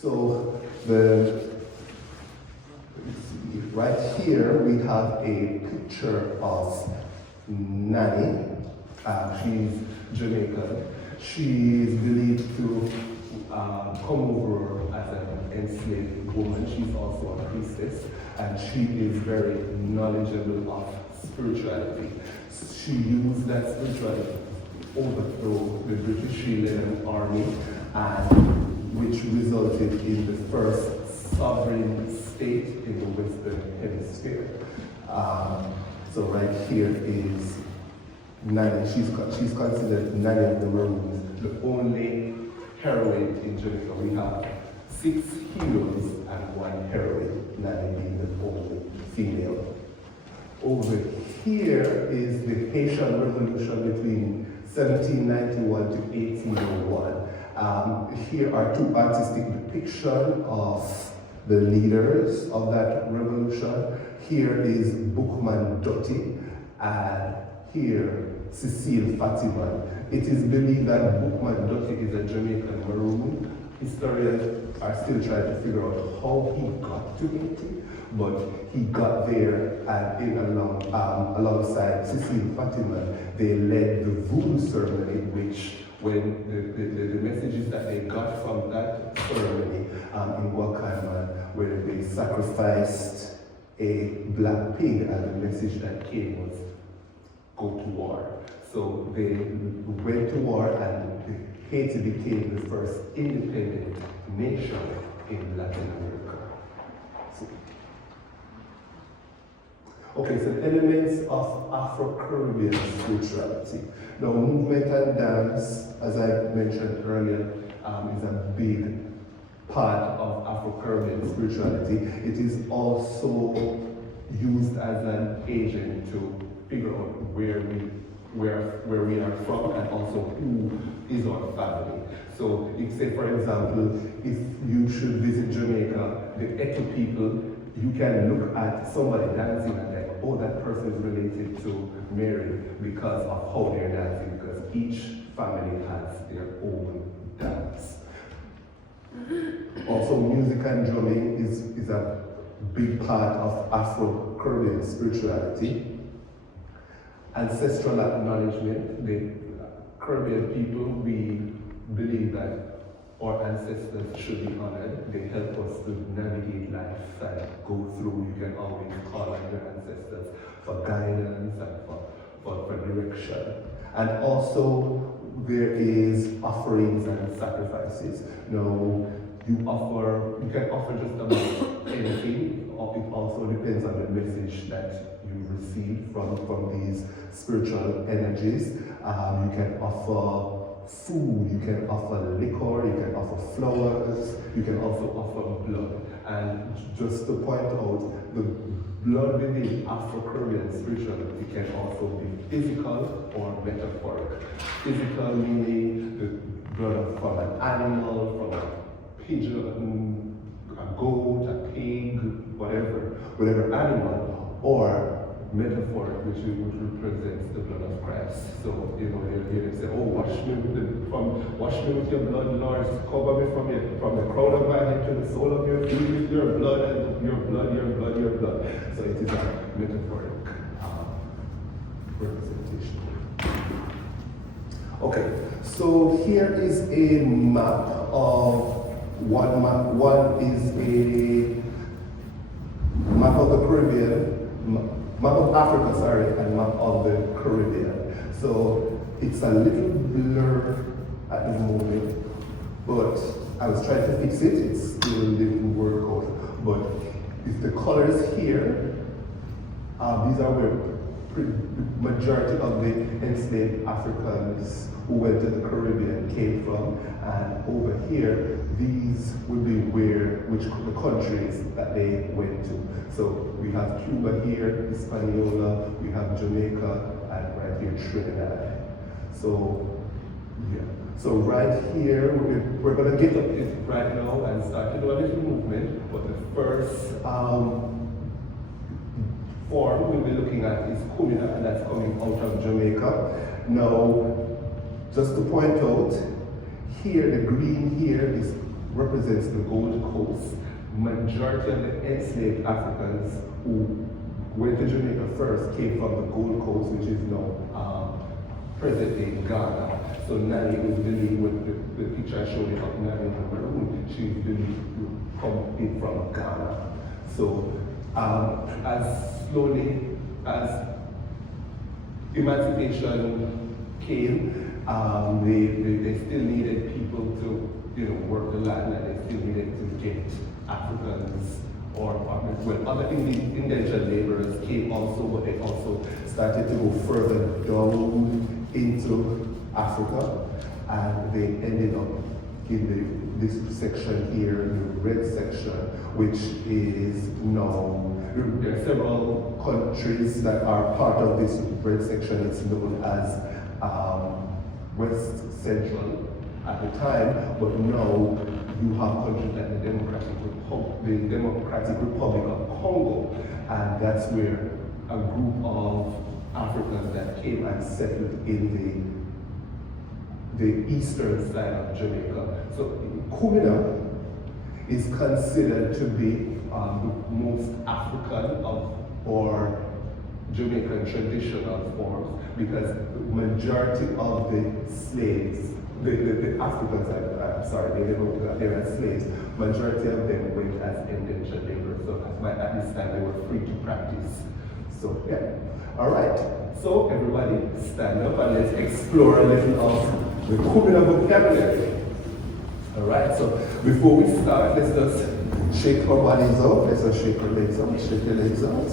So right here we have a picture of Nanny. She's Jamaican. She is believed to come over as an enslaved woman. She's also a priestess, and she is very knowledgeable of spirituality. She used that spirituality to overthrow the British army, and which resulted in the first sovereign state in the Western Hemisphere. So right here is Nanny. She's considered Nanny of the Maroons, the only heroine in Jamaica. We have 6 heroes and 1 heroine, Nanny being the only female. Over here is the Haitian Revolution between 1791 to 1801. Here are 2 artistic depictions of the leaders of that revolution. Here is Bookman Doty, and here Cecile Fatima. It is believed that Bookman Doty is a Jamaican Maroon. Historians are still trying to figure out how he got to Haiti, but he got there, and alongside Cecile Fatima, they led the voodoo ceremony, which when the messages that they got from that ceremony in Wakanda, where they sacrificed a black pig, and the message that came was, go to war. So they went to war, and Haiti became the first independent nation in Latin America. Okay, so elements of Afro-Caribbean spirituality. Now, movement and dance, as I mentioned earlier, is a big part of Afro-Caribbean spirituality. It is also used as an agent to figure out where we are from, and also who is our family. So, if say for example, if you should visit Jamaica, the Eto people, you can look at somebody dancing and like, oh, that person is related to Mary because of how they're dancing, because each family has their own dance. Also, music and drumming is a big part of Afro-Caribbean spirituality. Ancestral acknowledgement. The Caribbean people, we believe that our ancestors should be honored. They help us to navigate life and go through. You can always call on your ancestors for guidance and for direction. And also, there is offerings and sacrifices. You can offer just about anything. It also depends on the message that you receive from these spiritual energies. You can offer food, you can offer liquor, you can offer flowers, you can also offer blood. And just to point out, the blood within Afro-Caribbean spirituality can also be physical or metaphoric. Physical meaning the blood from an animal, from a pigeon, a goat, a pig, whatever animal, or metaphor which represents the blood of Christ. So, they say, oh, wash me with your blood, Lord, cover me from the crown of my head to the sole of your feet with your blood, and your blood. So it is a metaphoric representation. Okay, so here is a map of one is a map of the Caribbean, map of Africa, and map of the Caribbean. So it's a little blur at the moment, but I was trying to fix it. It still didn't work out. But if the colors here, these are where the majority of the enslaved Africans who went to the Caribbean came from, and over here, these would be the countries that they went to. So we have Cuba here, Hispaniola, we have Jamaica, and right here, Trinidad. So, yeah. So right here, we're going to get up it right now and start to do a little movement, but the first form we'll be looking at is Kumina, and that's coming out of Jamaica. Now, just to point out, here, the green here is represents the Gold Coast. Majority of the enslaved Africans who went to Jamaica first came from the Gold Coast, which is now present-day Ghana. So Nanny was believed, with the picture I showed you of Nanny in the maroon, she's believed to come in from Ghana. So as slowly as emancipation came, they still needed people to work the land, and they still needed to get Africans or other indentured laborers came also, but they also started to go further down into Africa, and they ended up in this section here, the red section, which is now, there are several countries that are part of this red section. It's known as West Central at the time, but now you have countries like the Democratic Republic of Congo, and that's where a group of Africans that came and settled in the eastern side of Jamaica. So Kumina is considered to be the most African of our Jamaican traditional forms, because the majority of the slaves, the Africans, I'm sorry, they were slaves, majority of them went as indentured laborers, so at this time they were free to practice. So yeah, all right. So everybody stand up and let's explore a little of the Kumina vocabulary. All right, so before we start, let's just shake our bodies out. Let's just shake our legs out, shake your legs out,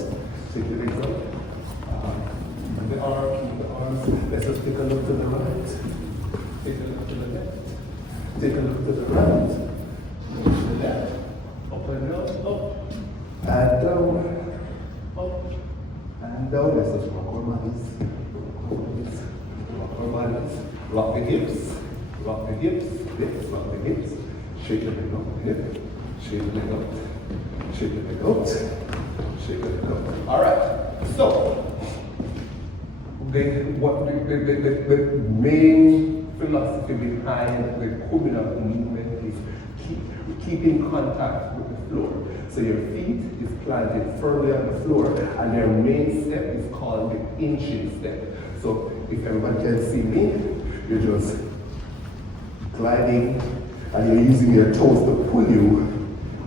shake your legs out. And the arms, let's just take a look to the right. Take a look to the left. Take a look to the right. Look to the left. Up and down, up. And down. Up. And down. Let's just rock our bodies. Rock our bodies. Rock the hips. Rock the hips. Hips. Rock the hips. Shake the leg up. Hip. Shake the leg out. Shake the leg out. Shake the leg out. All right. So, the main philosophy behind the Kumina movement is keeping contact with the floor. So your feet is planted firmly on the floor, and their main step is called the inching step. So if everybody can see me, you're just gliding, and you're using your toes to pull you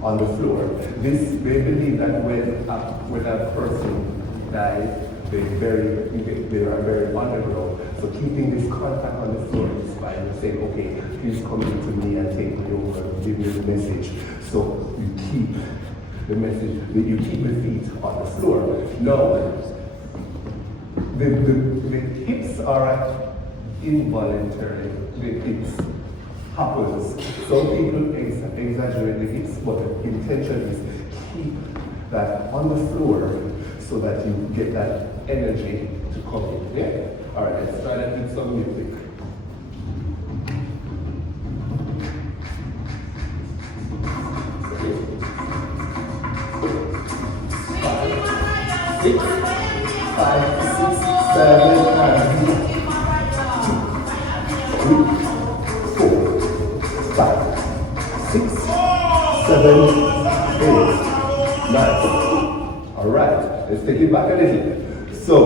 on the floor. They believe that when a person dies, they are very underground. So keeping this contact on the floor is fine. You're saying, okay, please come into me and take me over, give me the message. So you keep the message, you keep the feet on the floor. Now, the hips are involuntary. The hips happens. Some people exaggerate the hips, but the intention is keep that on the floor so that you get that energy to come in. Yeah? All right, let's try that with some music. Okay. 5, 6, 5, 6, 7, and 2, 3, 4, 5, 6, 7, 8, 9. All right, let's take it back a little. So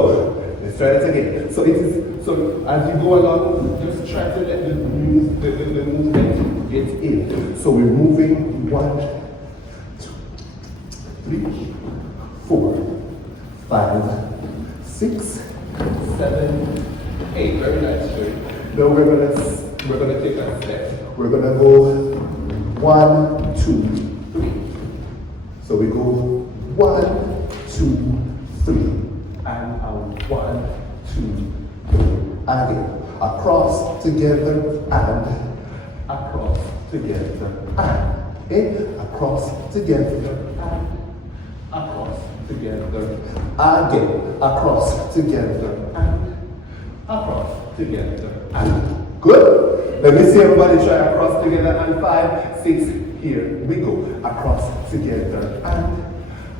let's try it again. So as you go along, just try to let the movement get in. So we're moving 1, 2, 3, 4, 5, 6, 7, 8. Very nice, Jerry. Now we're gonna take a step. We're gonna go 1, 2, 3. So we go 1, 2, 3. And 1, 2, 3. Again. Across, together, and across, together, and. Okay? Across, together, and across, together. Again. Across, together, and across, together, and. Good? Let me see everybody try across, together, and 5, 6. Here we go. Across, together, and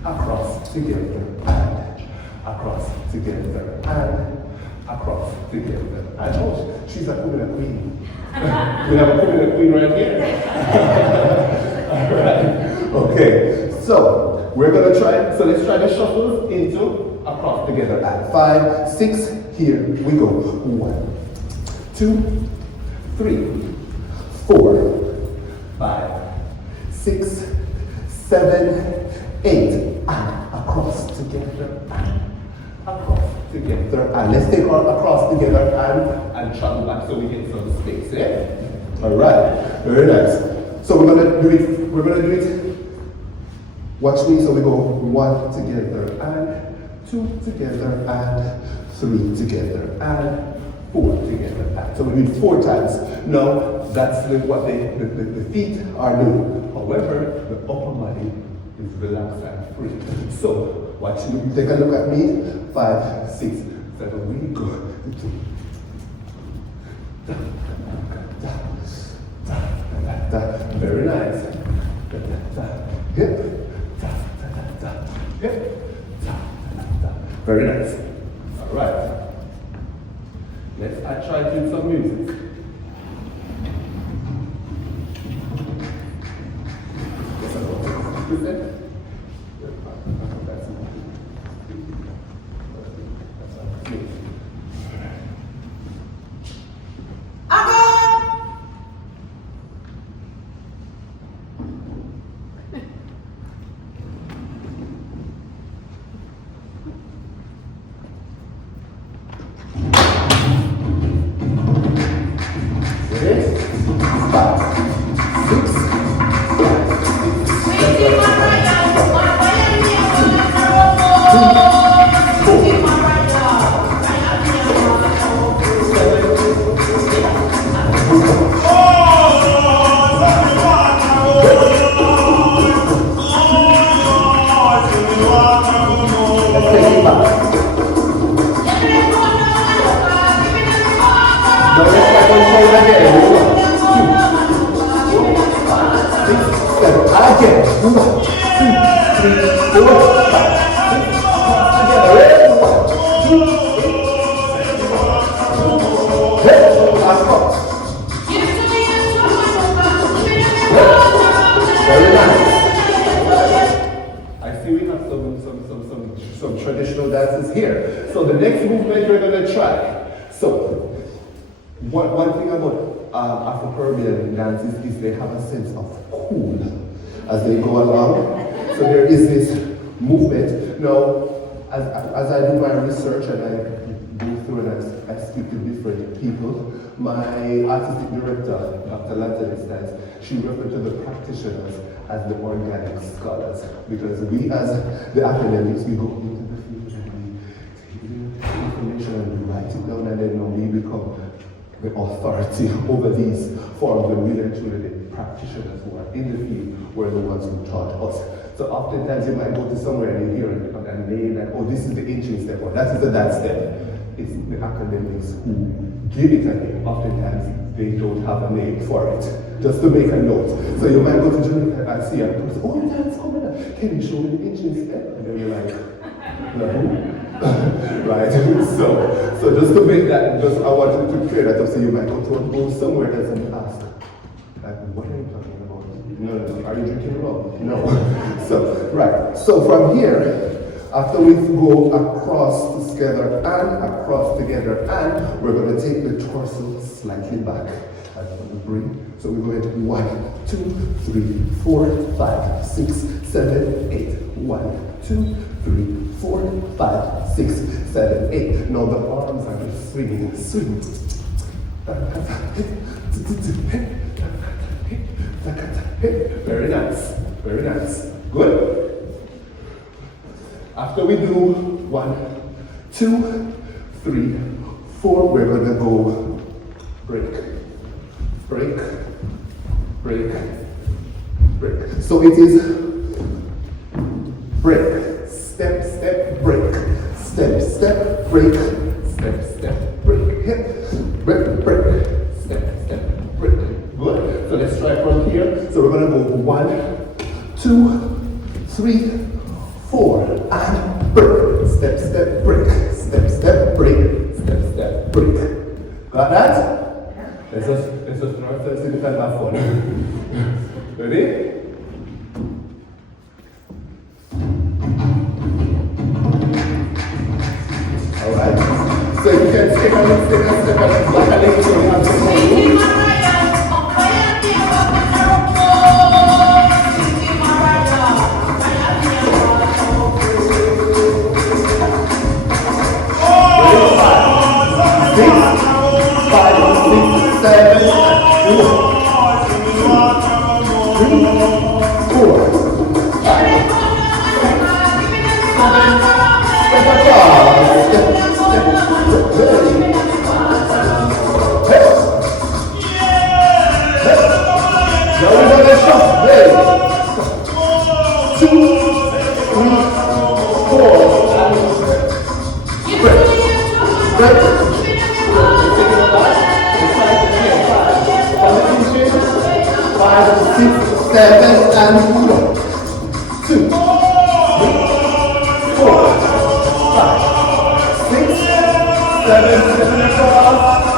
across, together, and across, together, and across together. I know she's a queen and a queen. We have a queen and a queen right here. All right. Okay. So we're gonna try. So let's try the shuffles into across together. At 5, 6. Here we go. 1, 2, 3, 4, 5, 6, 7, 8. And across together. And across together. And let's take our across together and travel back so we get some space. Yeah. All right. Very nice. So we're gonna do it. We're gonna do it. Watch me. So we go 1 together and 2 together and 3 together and 4 together. And so we do it 4 times. Now that's what the feet are doing. However, the upper body is relaxed and free. So watch me. Take a look at me. 5, 6, 7. We go. Very nice. Hip. Hip. Very nice. All right. Let's try to do some music. Some traditional dances here. So the next movement we're going to try. So one thing about Afro-Caribbean dances is they have a sense of cool as they go along. So there is this movement. Now, as I do my research and I go through and I speak to different people, my artistic director, Dr. Lanton, says she referred to the practitioners as the organic scholars, because we as the academics, we go into the field and we take the information and we write it down, and then we become the authority over these forms, when we actually the practitioners who are in the field were the ones who taught us. So oftentimes you might go to somewhere and you hear and they like, oh, this is the ancient step, or that is the dance step. It's the academics who give it a name. Oftentimes they don't have a name for it, just to make a note. So you might go to Jamaica and see a person, oh, the dance coming up. Can you show me the ancient step? And then you're like, no. Right? So just to make that, I wanted to clear that up. So you might go somewhere else and ask, like, what are you talking about? No, are you drinking rum? No. So, right. So from here, after we go across together and across together, and we're going to take the torso slightly back and bring. So we're going to 1, 2, 3, 4, 5, 6, 7, 8. 1, 2, 3, 4, 5, 6, 7, 8. Now the arms are just swinging. Very nice. Very nice. Good. After we do 1, 2, 3, 4, we're going to go break, break, break, break. So it is break, step, step, break, step, step, break, step, step, break, hip, break, break, step, step, break. Good. So let's try from here. So we're going to go 1, 2, 3, 4, and break, step, step, break, step, step, break, step, step, we can have fun. Ready? Alright. So you can take a step back a little so we have some more room.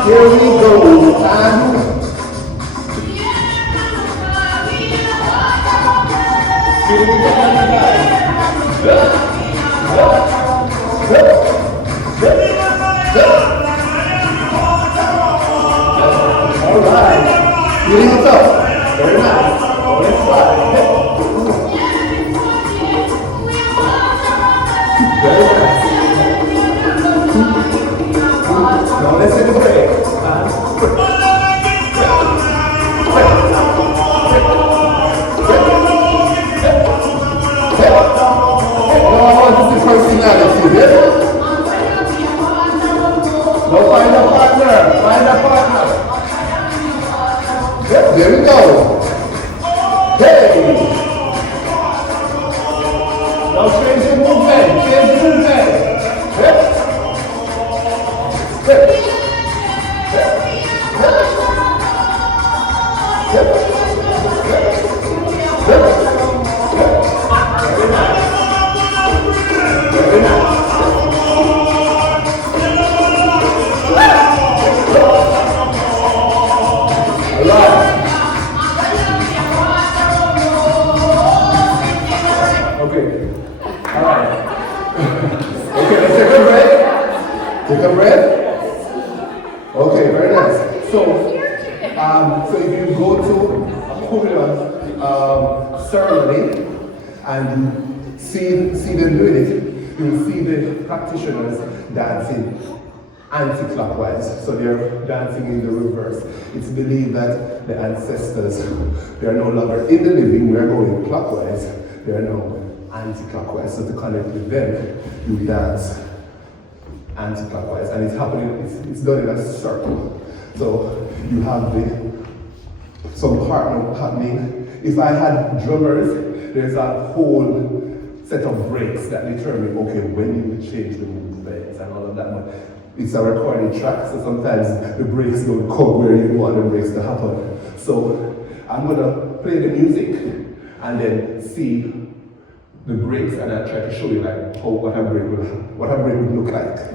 Here we go. All right. Feeling it up. Very nice. Let's try. Very nice. Now let's take a break. Personality, yes? Now find a partner. Yep, there we go. Hey! Now change the movement. Yep. Take a breath. Okay, very nice. So if you go to a Cuban ceremony and see them doing it, you will see the practitioners dancing anti-clockwise. So they're dancing in the reverse. It's believed that the ancestors, they are no longer in the living, we are going clockwise. They are now anti-clockwise. So to connect with them, you dance anti-clockwise, and it's happening, it's done in a circle. So you have some partner happening. If I had drummers, there's a whole set of breaks that determine, okay, when you will change the movements and all of that. But it's a recorded track, so sometimes the breaks don't come where you want the breaks to happen. So I'm gonna play the music and then see the breaks, and I'll try to show you like what a break would look like.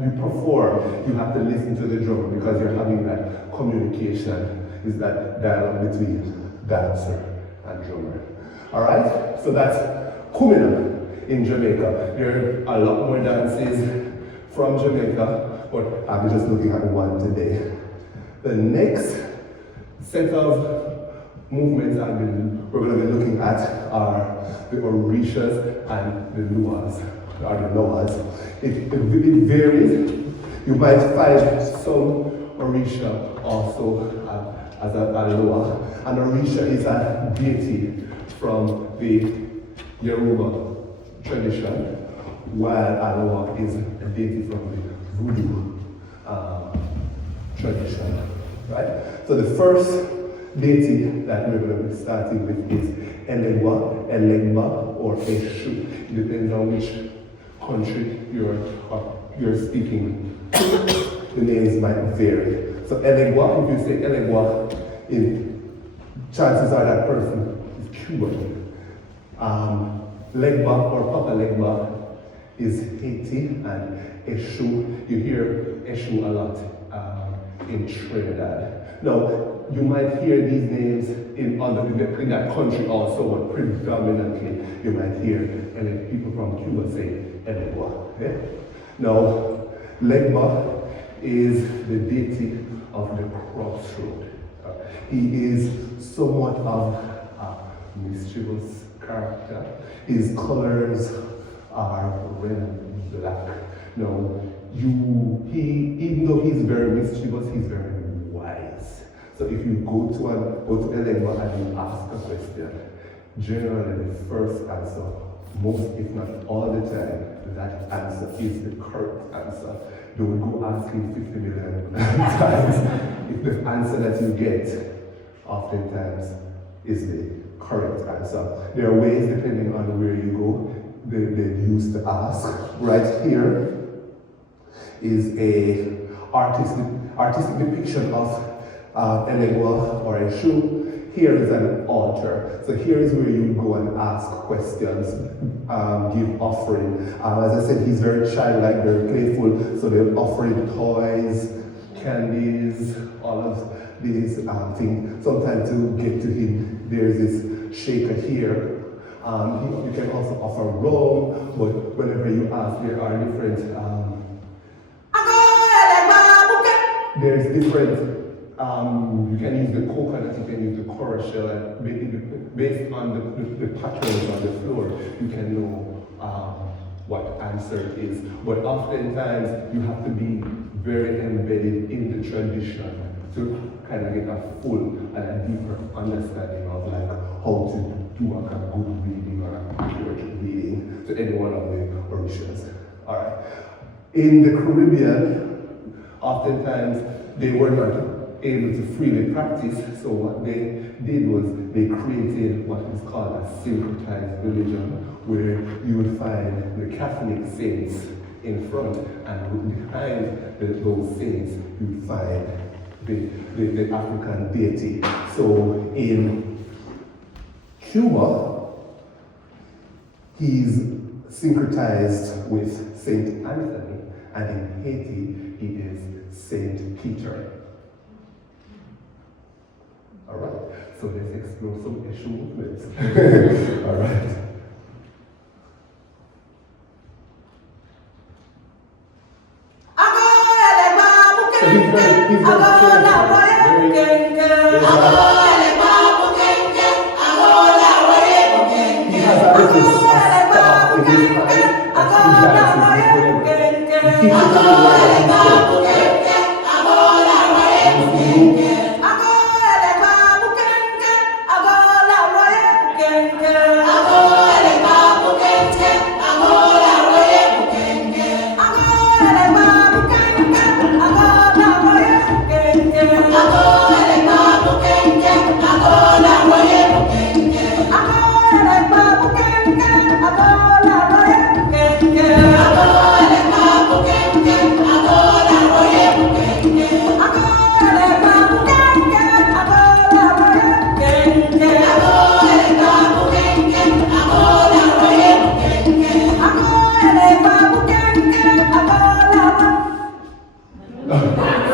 You perform, you have to listen to the drummer because you're having that communication is that dialogue between dancer and drummer. All right, so that's Kumina in Jamaica. There are a lot more dances from Jamaica, but I'm just looking at one today. The next set of movements we're going to be looking at are the Orishas and the Luas, or the Loas. It varies. You might find some Orisha also as a Loa. An Orisha is a deity from the Yoruba tradition, while a Loa is a deity from the Voodoo tradition. Right? So the first deity that we're going to be starting with is Elegba, Elegba, or Eshu. It depends on which country you're speaking. The names might vary. So Elegba, if you say Elegba, chances are that person is Cuban. Legba or Papa Legba is Haiti, and Eshu, you hear Eshu a lot in Trinidad. Now, you might hear these names in that country also, but predominantly you might hear people from Cuba say Elegba. Okay? Now, Legba is the deity of the crossroad. He is somewhat of a mischievous character. His colors are red and black. Now, even though he's very mischievous, he's very wise. So if you go to Elegba and you ask a question, generally the first answer, most if not all the time, that answer is the correct answer. Don't go asking 50 million times if the answer that you get oftentimes is the correct answer. There are ways, depending on where you go, they used to ask. Right here is a artistic depiction of Elegba or Eshu. Here is an altar. So here is where you go and ask questions, give offering. As I said, he's very childlike, very playful, so they'll offer him toys, candies, all of these things. Sometimes to get to him, there's this shaker here. You can also offer rum, but whenever you ask, there are different, you can use the coconut, you can use the coral shell, and based on the patterns on the floor, you can know what answer it is. But oftentimes, you have to be very embedded in the tradition to kind of get a full and a deeper understanding of like how to do a good reading or an accurate reading to any one of the Orishas. All right. In the Caribbean, oftentimes they were not able to freely practice, so what they did was they created what is called a syncretized religion, where you would find the Catholic saints in front, and behind those saints you would find the African deity. So in Cuba, he's syncretized with Saint Anthony, and in Haiti, he is Saint Peter. All right, so let's explore some Eshu movements. All right. So he's very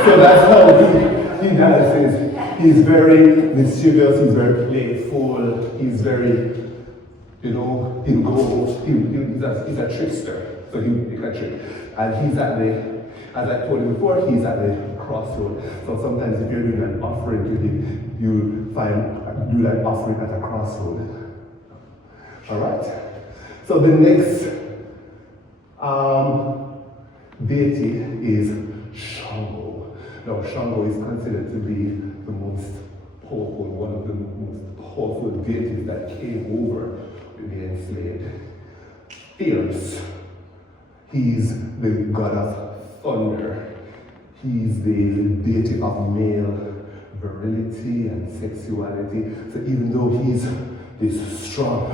So that's how he dances. He He's very mischievous, he's very playful, he's very, he'll go, he's a trickster, so he can trick. And he's at the, as I told you before, he's at the crossroad. So sometimes if you're doing an offering to him, you do like offering at a crossroad. All right? So the next deity is Shango. Now Shango is considered to be the most powerful, one of the most powerful deities that came over with the enslaved. Fierce. He's the god of thunder. He's the deity of male virility and sexuality. So even though he's this strong,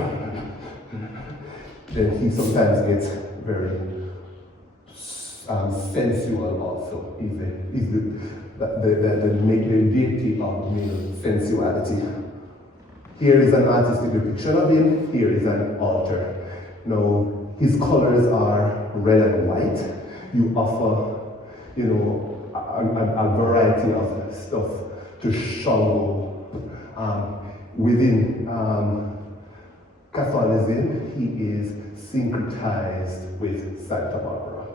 then he sometimes gets very sensual also. He's the deity of male sensuality. Here is an artistic depiction of him. Here is an altar. Now, his colors are red and white. You offer, a variety of stuff to Shango. Within Catholicism, he is syncretized with Santa Barbara.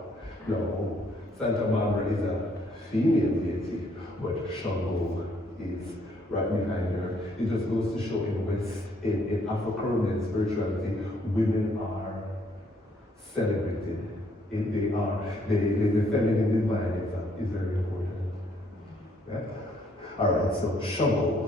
Now, Santa Barbara is a female deity, but Shango is right behind her. It just goes to show in Afro-Caribbean spirituality, women are celebrated. The feminine divine is very important. Yeah? All right, so Shango.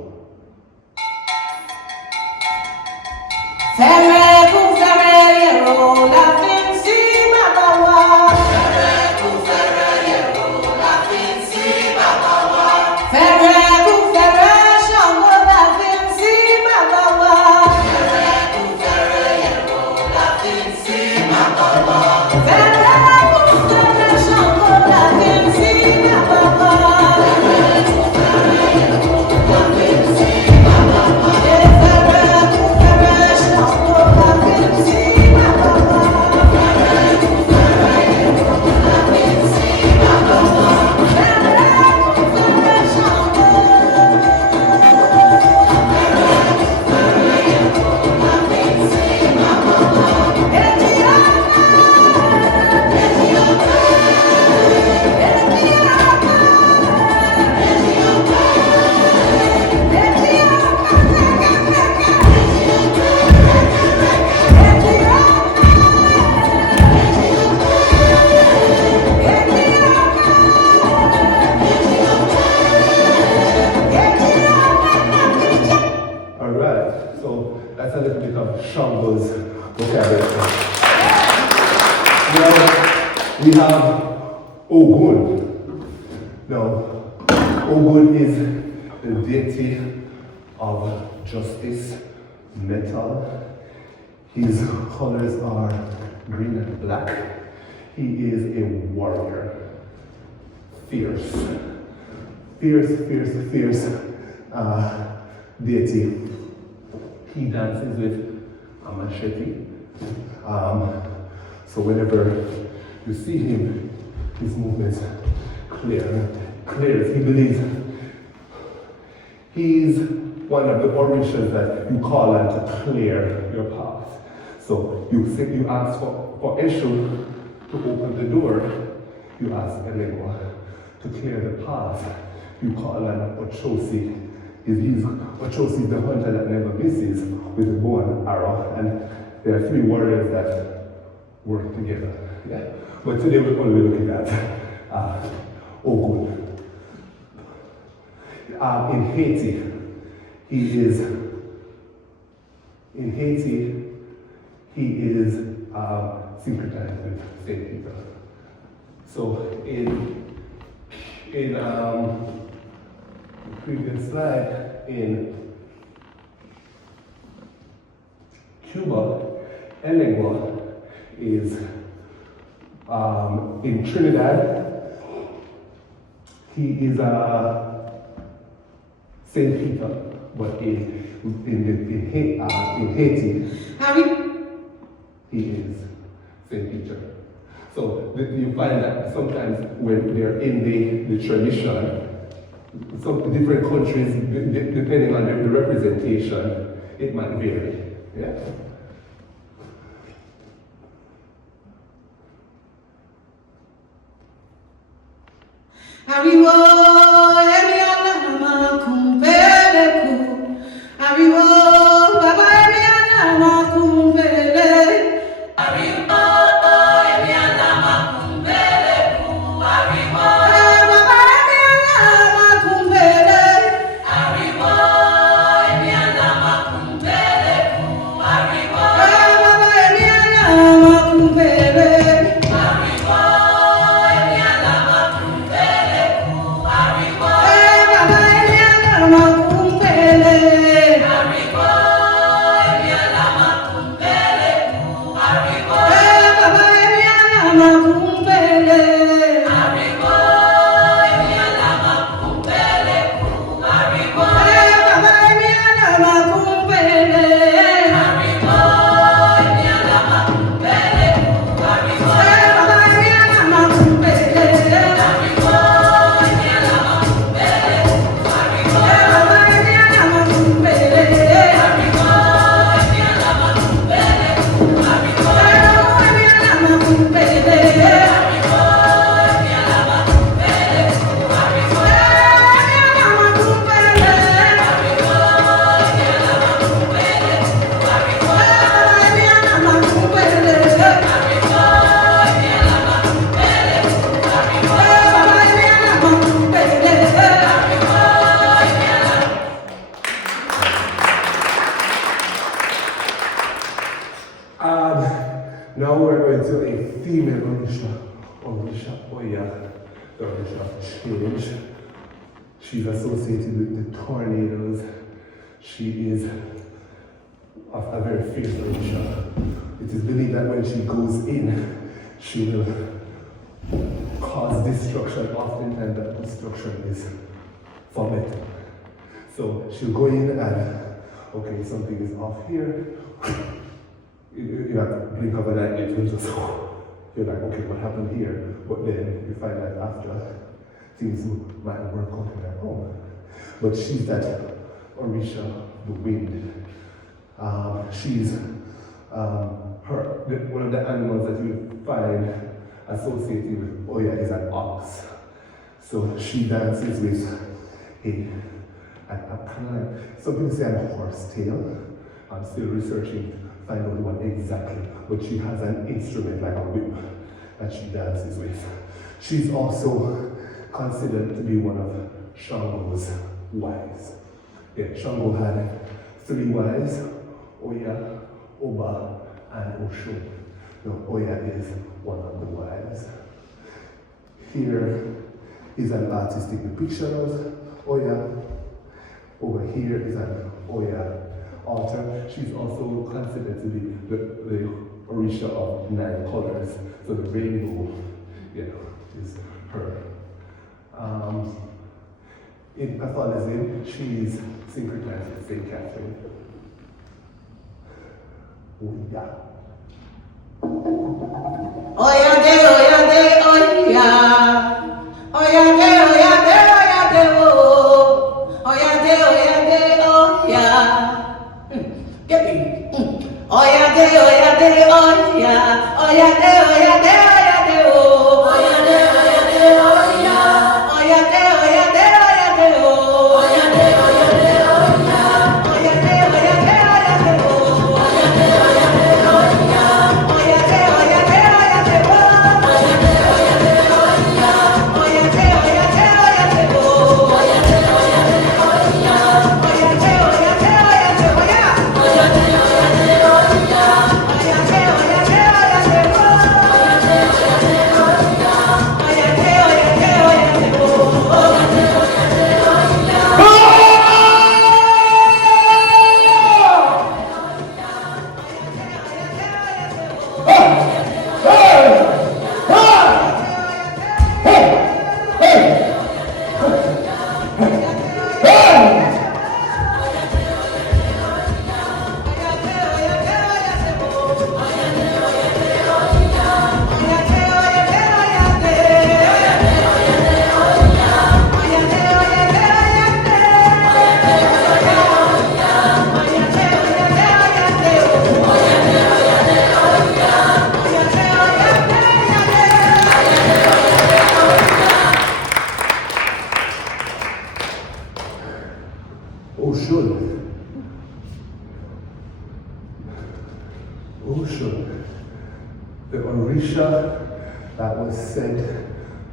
Shango's vocabulary. Now, we have Ogun. Now, Ogun is the deity of justice, metal. His colors are green and black. He is a warrior. Fierce deity. He dances with a machete. So whenever you see him, his movements clear. He believes he's one of the orishas that you call on to clear your path. So you ask for Eshu to open the door. You ask Elegua to clear the path. You call on Ochosi. Ochosi is the hunter that never misses with a bow and arrow, and there are three warriors that work together. Yeah? But today we're only looking at Ogun. In Haiti, he is syncretized with Saint Peter. So in the previous slide, in Cuba, Elegua is in Trinidad. He is Saint Peter, but in Haiti, he is Saint Peter. So you find that sometimes when they're in the tradition, some different countries, depending on the representation, it might vary. Yeah. Arrivo, emi alama kumpele ku. Arrivo, baba emi alama kumpele. Arrivo, emi alama kumpele ku. Arrivo, baba emi alama kumpele. Arrivo, emi alama kumpele ku. Arrivo, baba emi alama kumpele. Now we're going to a female Orisha Oya, the Orisha change. She's associated with the tornadoes. She is a very fierce Orisha. It is believed that when she goes in, she will cause destruction. Oftentimes that destruction is vomiting. So she'll go in and, okay, something is off here. You have to blink of an eye, it will just, you're like, okay, what happened here? But then you find out after, things might work out in their own. But she's that Orisha, the wind. She's one of the animals that you find associated with Oya is an ox. So she dances with a kind of like, some people say a horse tail. I'm still researching to find out what exactly, but she has an instrument like a whip that she dances with. She's also considered to be one of Shango's wives. Yeah, Shango had 3 wives, Oya, Oba, and Oshun. Now, Oya is one of the wives. Here is an artistic depiction of Oya. Over here is an Oya altar. She's also considered to be the Orisha of 9 colors. So the rainbow, is her. In Catholicism, she's syncretized with St. Catherine. Oya. Oya de, oya de, oya. Oya de, oya de, oya de, oh. Oya de, oya de, oya. Get me. Oya de, oya de, oya. Oya de, oya de, oya de, oh. Oya de, oya de, oya. Oya de, oya de, oya de, oh. Oya de, oya de, oya. Oya de, oya de, oya de, oh. Oya de, oya de, oya. Oya de, oya de, oya de, oh.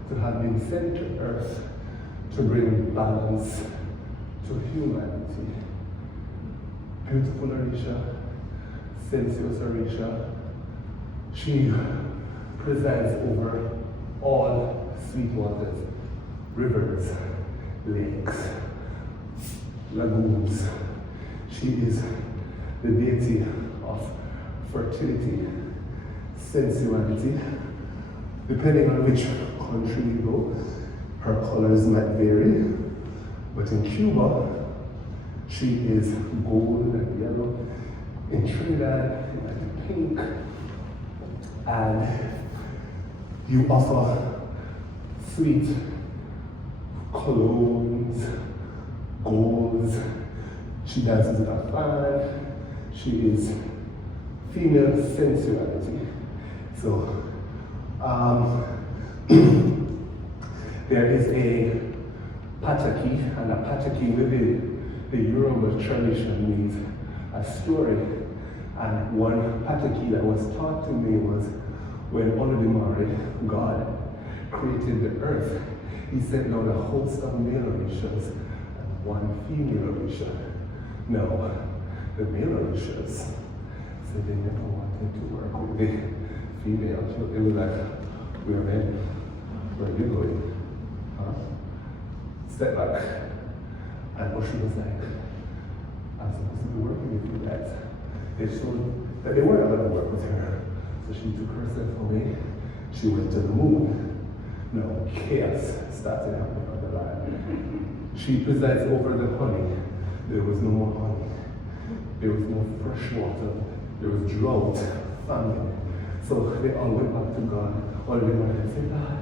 to have been sent to earth to bring balance to humanity. Beautiful Orisha, sensuous Orisha, she presides over all sweet waters, rivers, lakes, lagoons. She is the deity of fertility, sensuality. Depending on which country you go, her colors might vary, but in Cuba, she is gold and yellow. In Trinidad, it might be pink. And you offer sweet colognes, golds. She dances with a fan. She is female sensuality. So, there is a pataki, and a pataki within the Yoruba tradition means a story. And one pataki that was taught to me was when Olodumare, God, created the earth, he sent down a host of male orishas and one female orisha. No, the male orishas said they never wanted to work with the female. So it was like, we're men, where are you going? Huh? Step back. And Oshu was like, I'm supposed to be working with you guys. They showed that they weren't allowed to work with her. So she took herself away. She went to the moon. No, chaos started happening on the land. She presides over the honey. There was no more honey. There was no fresh water. There was drought, famine. So they all went back to God. All they wanted to say, God,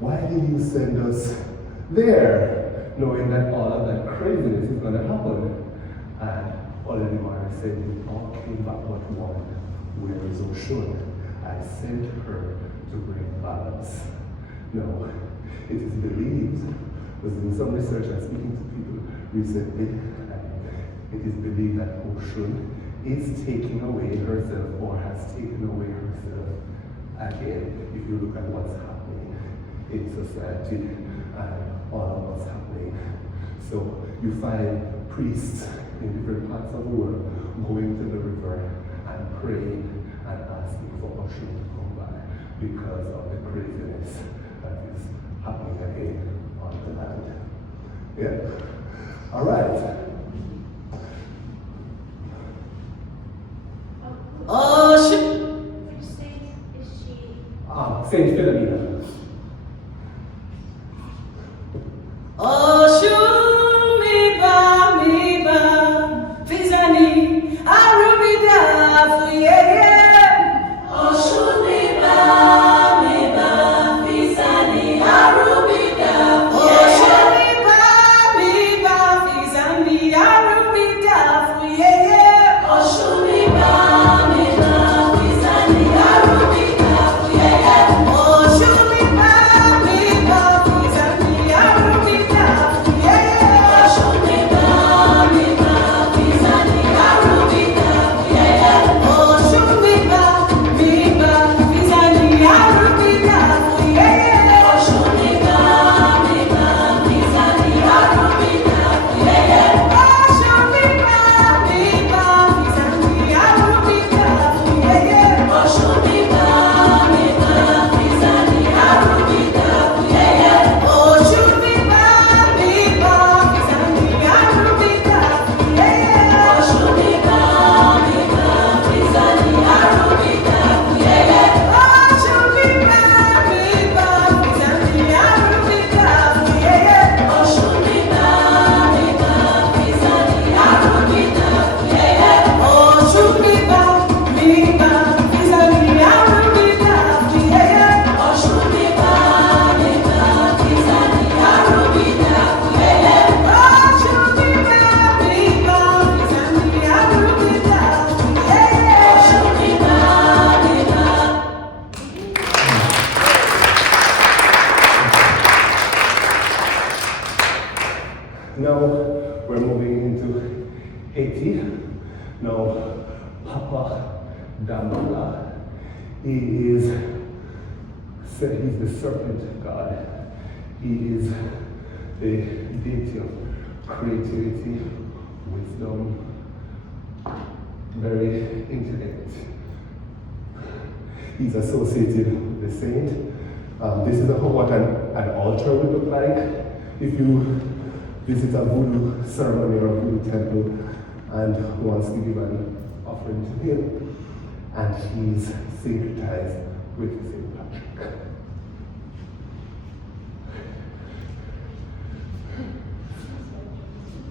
why did you send us there, knowing that all of that craziness is going to happen? And all of them said, we all came back but one. Where is Oshun? I sent her to bring balance. No, it is believed, I was doing some research and speaking to people recently, and it is believed that Oshun is taking away herself or has taken away herself again. If you look at what's happening in society and all of what's happening. So you find priests in different parts of the world going to the river and praying and asking for Oshun to come by because of the craziness that is happening again on the land. Yeah. All right. Oshun. Which saint is she? Saint Philomena. Oshun, mi ba, fizani, arubida, fuyeye. Oshun, mi ba, fizani, arubida, Oshun, mi ba, fizani, arubida, fuyeye. Oshun, mi ba, fizani, arubida, fuyeye. Oshun, mi ba, fizani, arubida. Now we're moving into Haiti. Now Papa Damala, he is said he's the serpent god. He is the deity of creativity, wisdom, very intellect. He's associated with the saint. This is what an altar would look like if you visit a voodoo ceremony or a voodoo temple and wants to give an offering to him. And he's syncretized with St. Patrick.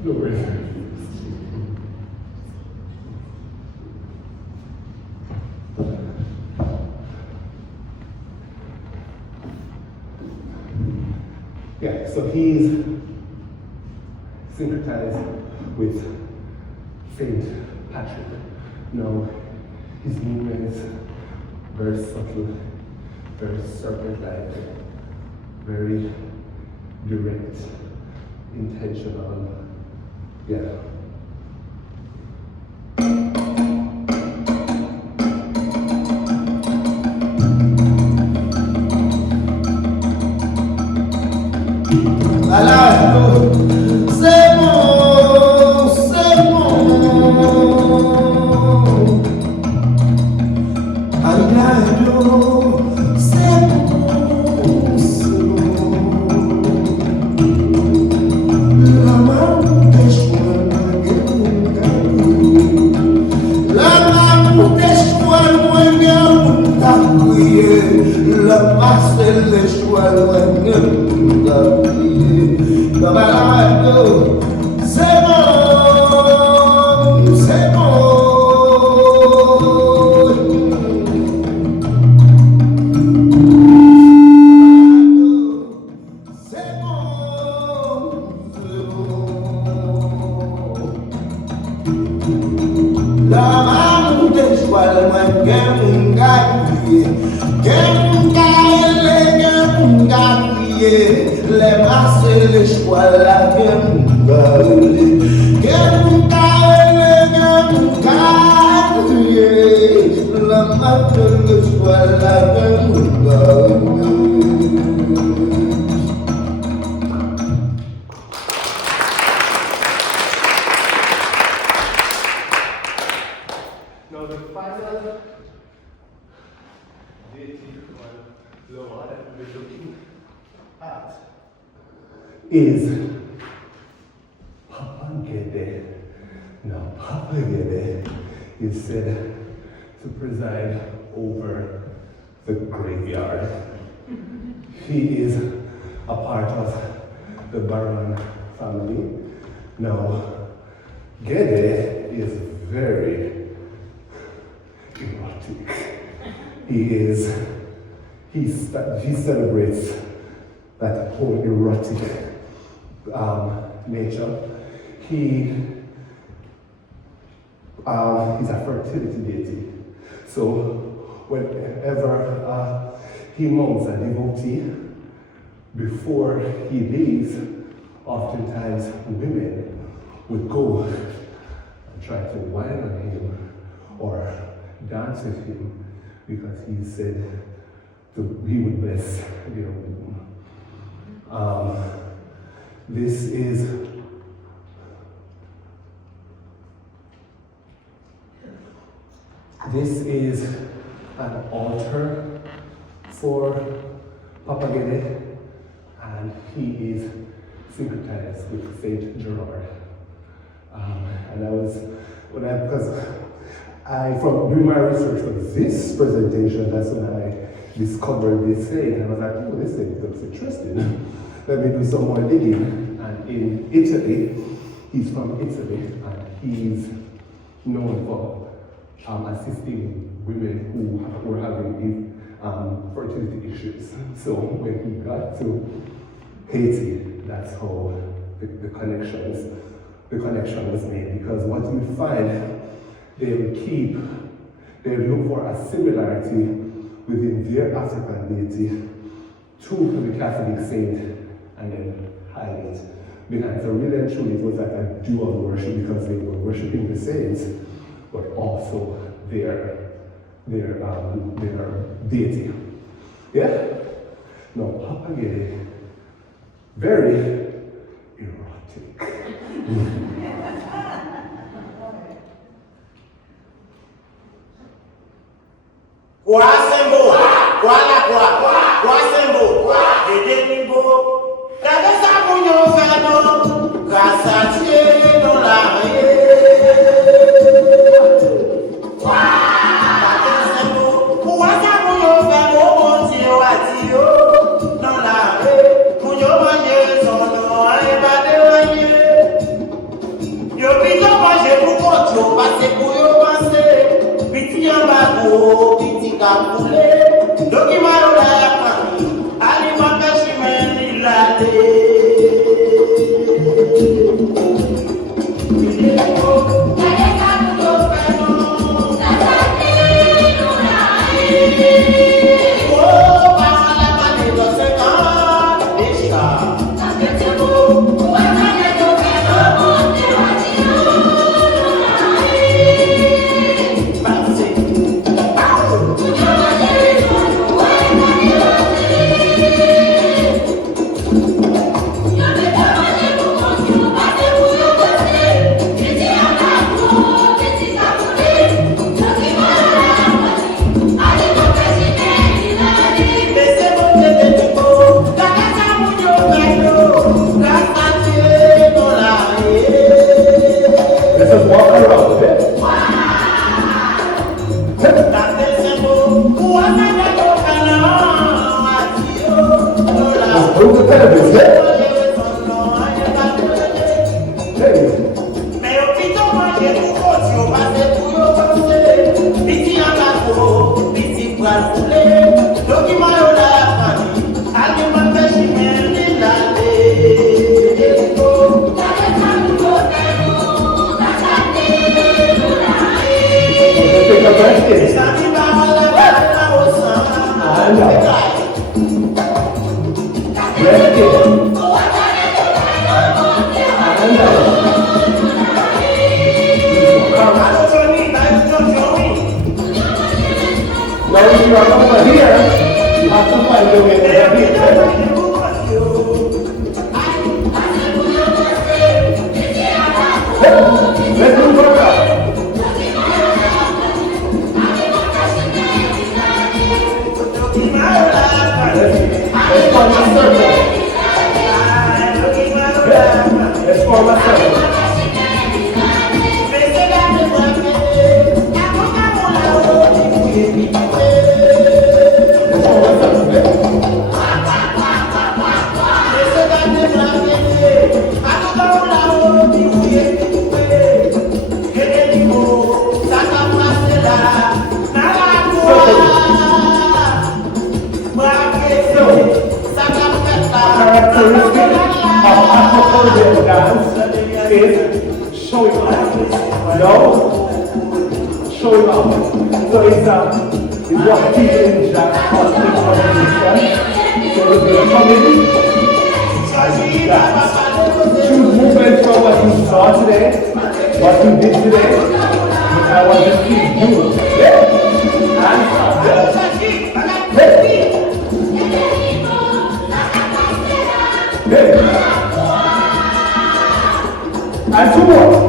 No worries. Yeah, so he's syncretized with St. Patrick. Now, his movements very subtle, very serpent-like, very direct, intentional. Yeah. Is Papa Gede. Now, Papa Gede is said to preside over the graveyard. He is a part of the Baron family. Now, Gede is very erotic. He celebrates that whole erotic nature. He's a fertility deity. So whenever he mounts a devotee, before he leaves, oftentimes women would go and try to whine on him or dance with him because he said he would bless their womb. This is an altar for Papa Gede, and he is syncretized with Saint Gerard. From doing my research for this presentation, that's when I discovered this thing, and I was like, oh, this thing looks interesting. Let me do some more digging. And in Italy, he's from Italy, and he's known for assisting women who were having fertility issues. So when he got to Haiti, that's how the connection was made. Because what you find, they look for a similarity within their African deity to the Catholic saint, and then hide it behind. So really and truly, it was like a dual worship because they were worshiping the saints, but also their deity. Yeah? No, Papa get it. Very erotic. Kwa sembo, kwa la kwa sembo, ede nibo. Kade sa munyo feno, kasa tie no la ye. Kade sembo, kwa sa munyo feno, monti o ati o, no la ye. Munyo manje sono, aye bade wanye. Yo pito manje kukocho, pase kuyo pase. Piti yambago, piti kapule. Doki marola ya kami, ali makashi meni lade. Afro-Caribbean dance is showing off. No? Showing off. So it's what people in Jack call synchronization. So it's the comedy. Choose movements from what you saw today, what you did today, and what you keep doing. Yeah? And stop. Yeah? Hey. And two more.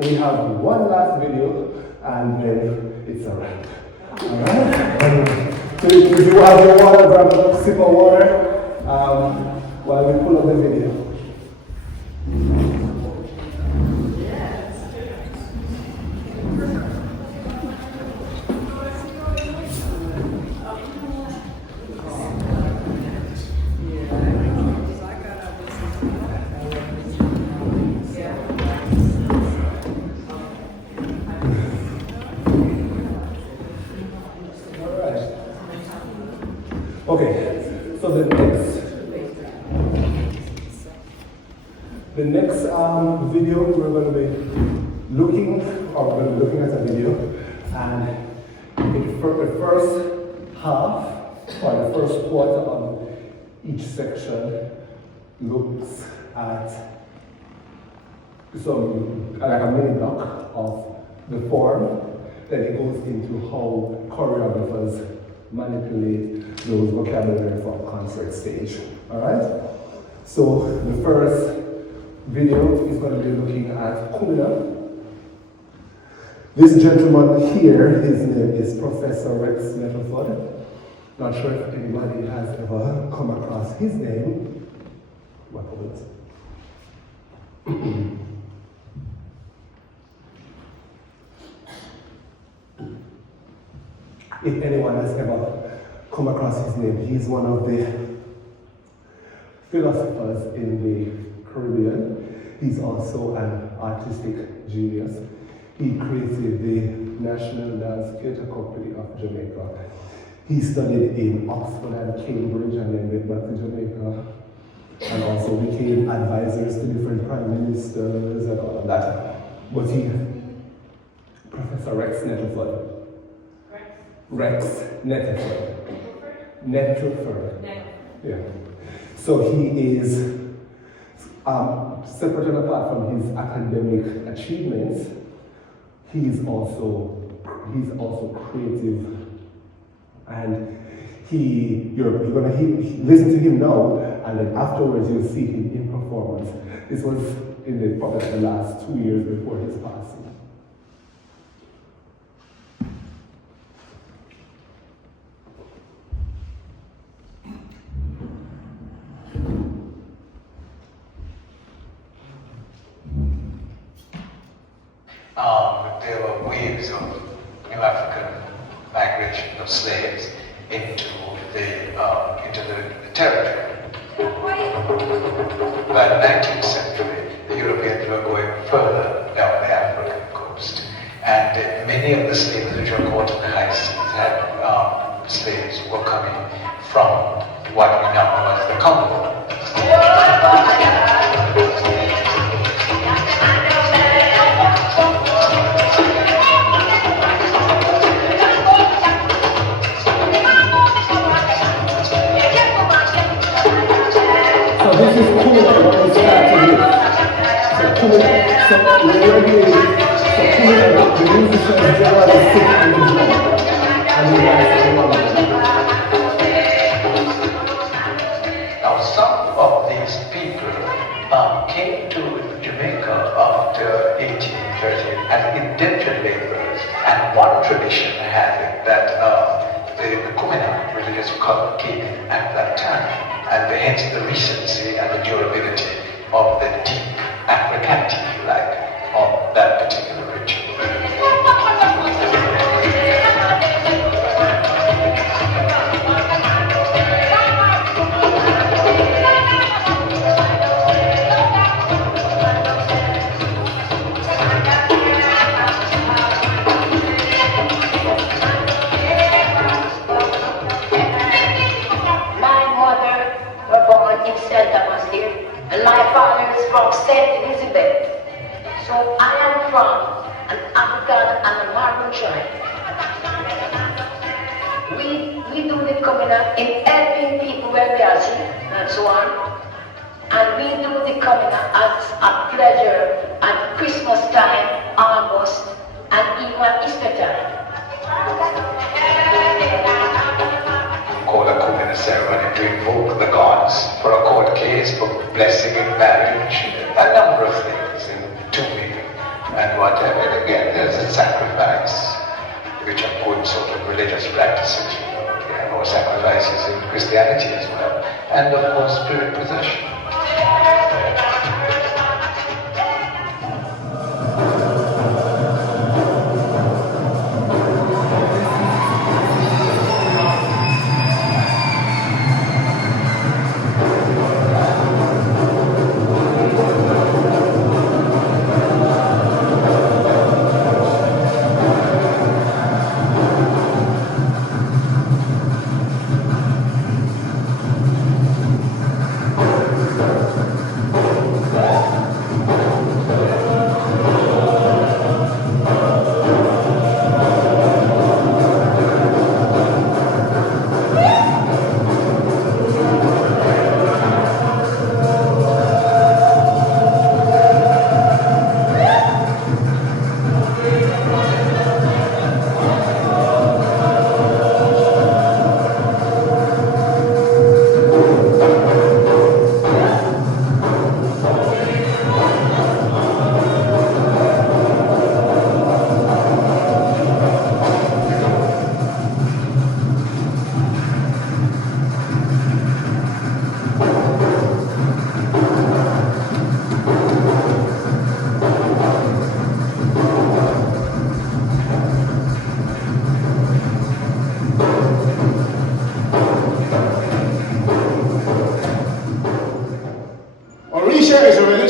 We have one last video and then it's a wrap. Alright? So if you have your water, grab a sip of water while we pull up the video. Okay, so the next video we're going to be looking at a video, and the first half or the first quarter of each section looks at some like a mini block of the form. Then it goes into how choreographers manipulate those vocabulary for a concert stage. Alright? So the first video is going to be looking at Kumina. This gentleman here, his name is Professor Rex Nettleford. Not sure if anybody has ever come across his name. What was it? If anyone has ever come across his name, he's one of the philosophers in the Caribbean. He's also an artistic genius. He created the National Dance Theatre Company of Jamaica. He studied in Oxford and Cambridge and then went back to Jamaica, and also became advisors to different prime ministers and all of that. But Professor Rex Nettleford. Rex Nettleford. Yeah. So he is separate and apart from his academic achievements. He's also creative, and you're gonna listen to him now, and then afterwards you'll see him in performance. This was in probably the last 2 years before his passing. There were waves of New African migration of slaves into the territory. By the 19th century, the Europeans were going further down the African coast, and many of the slaves which were caught in the high seas had slaves who were coming from what we now know as the Congo. This is cool what we started with. So the musicians generally sit on the drum and we dance along. Now some of these people came to Jamaica after 1830 as indentured laborers, and one tradition has it that the Kumina religious cult came in at that time. And hence the recency and the durability of the deep Africanity, of that particular ritual. And my father is from St. Elizabeth. communal in helping people when they are sick and so on. And we do the communal as a pleasure at Christmas time, August, and even Easter time. Call a communal ceremony to invoke the gods for a court case, for blessing in marriage, a number of things, in tombing and whatever. And again, there's a sacrifice, which are good sort of religious practices. There are more sacrifices in Christianity as well, and of course spirit possession.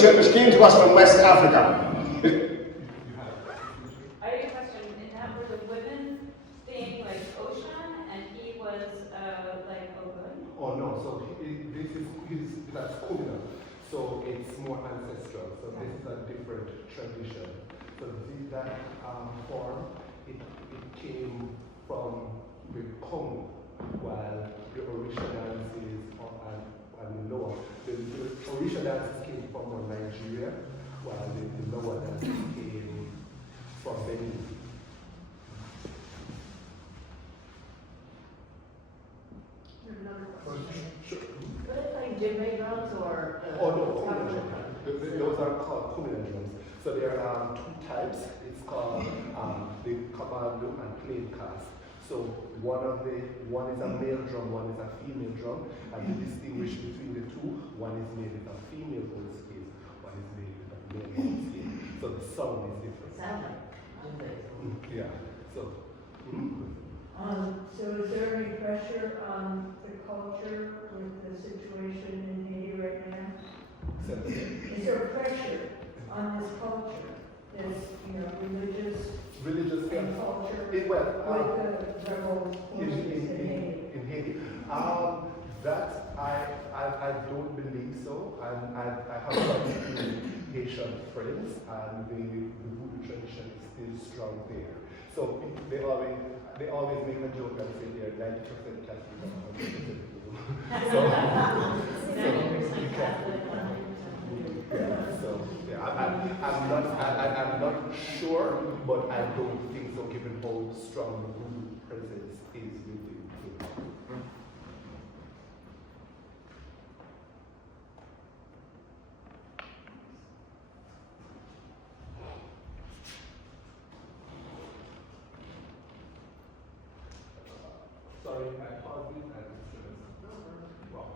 Which came to us from West Africa. I have a question. Were the women being like ocean and he was like Ogun? Oh no, so that's communal. So it's more ancestral. So this is a different tradition. So that form, it came from the Congo, while the Orisha dances and the lower. The Orisha dances came from Nigeria, while the lower dances came from Benin. Another question. Sure. Were they playing djembe drums or? Oh no, communal drums. Those are called communal drums. So there are two types. It's called the commando and plain cast. So one is a male drum, one is a female drum, and to distinguish between the two, one is made with a female voice scale, one is made with a male voice scale. So the sound is different. Sound like djembe. Yeah. So. So is there any pressure on the culture with the situation in Haiti right now? Is there pressure on this culture, this religious and culture with the rebel forces in Haiti? That I don't believe so, and I have quite a few Haitian friends, and the voodoo tradition is still strong there. So they always make a joke and say they're 90% Catholic and 100% voodoo. I'm not sure, but I don't think so, given how strong the voodoo presence is within Cuba. Sorry, I paused it and well,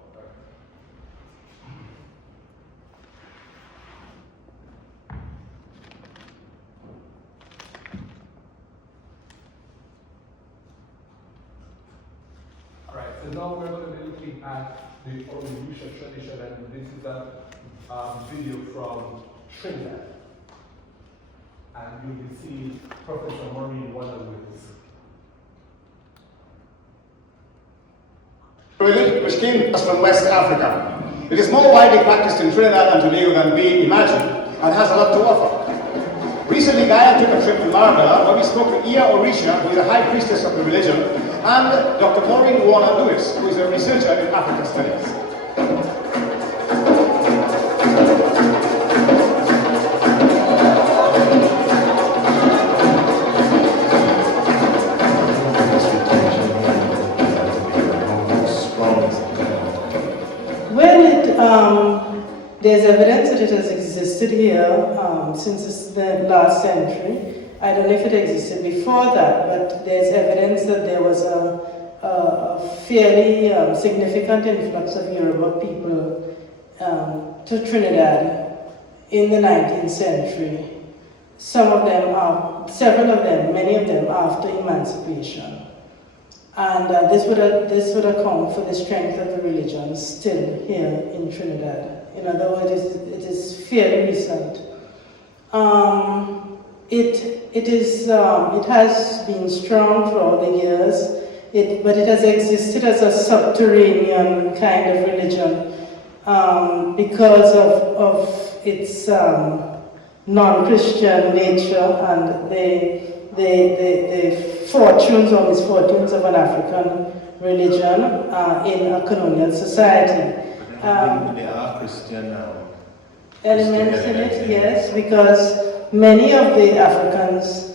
Alright, so now we're going to be looking at the Orisha tradition, and this is a video from Trinidad. And you will see Professor Maureen Wonderwills. Which came to us from West Africa. It is more widely practiced in Trinidad and Tobago than we imagine, and has a lot to offer. Recently, Gaia took a trip to Marga, where we spoke to Ia Orisha, who is a high priestess of the religion, and Dr. Maureen Warner-Lewis, who is a researcher in African studies. There's evidence that it has existed here since the last century. I don't know if it existed before that, but there's evidence that there was a fairly significant influx of Yoruba people to Trinidad in the 19th century. Several of them, many of them after emancipation. And this would account for the strength of the religion still here in Trinidad. In other words, it is fairly recent. It has been strong throughout the years, but it has existed as a subterranean kind of religion because of its non-Christian nature and the fortunes or misfortunes of an African religion in a colonial society. There are Christian elements in it, yes, because many of the Africans,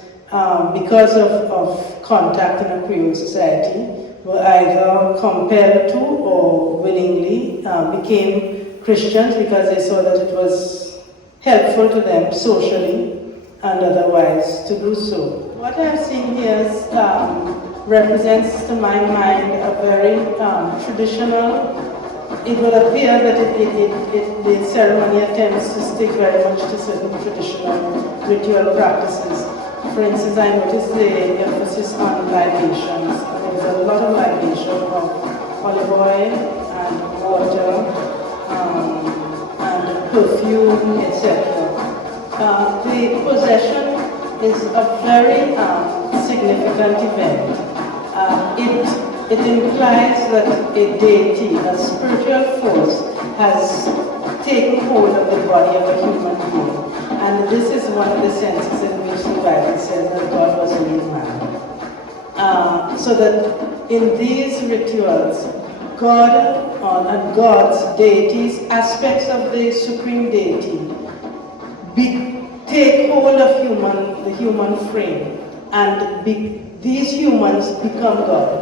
because of contact in a Creole society, were either compelled to or willingly became Christians because they saw that it was helpful to them socially and otherwise to do so. What I've seen here represents to my mind a very traditional. It will appear that the ceremony attempts to stick very much to certain traditional ritual practices. For instance, I noticed the emphasis on libations. There's a lot of libation of olive oil and water and perfume, etc. The possession is a very significant event. It implies that a deity, a spiritual force, has taken hold of the body of a human being. And this is one of the senses in which the Bible says that God was a real man. So that in these rituals, God and God's deities, aspects of the supreme deity, take hold of the human frame, and these humans become God.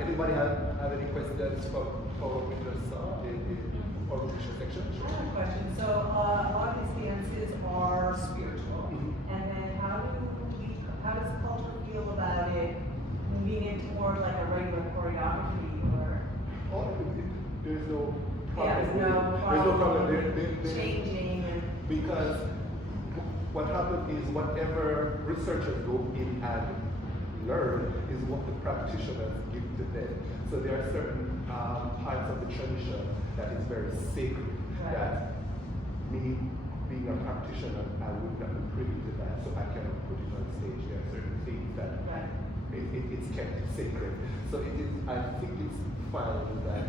Anybody have any questions for what we just saw in the orientation section? I have a question. So a lot of these dances are spiritual, and then how does culture feel about it moving into more like a regular choreography or? Oh, there's no problem. Yeah, there's no problem changing and. Because what happens is whatever researchers go in and learn is what the practitioners give to them. So there are certain parts of the tradition that is very sacred, that me being a practitioner, I would not be privy to that, so I cannot put it on stage. There are certain things that it's kept sacred. So it is. I think it's fine that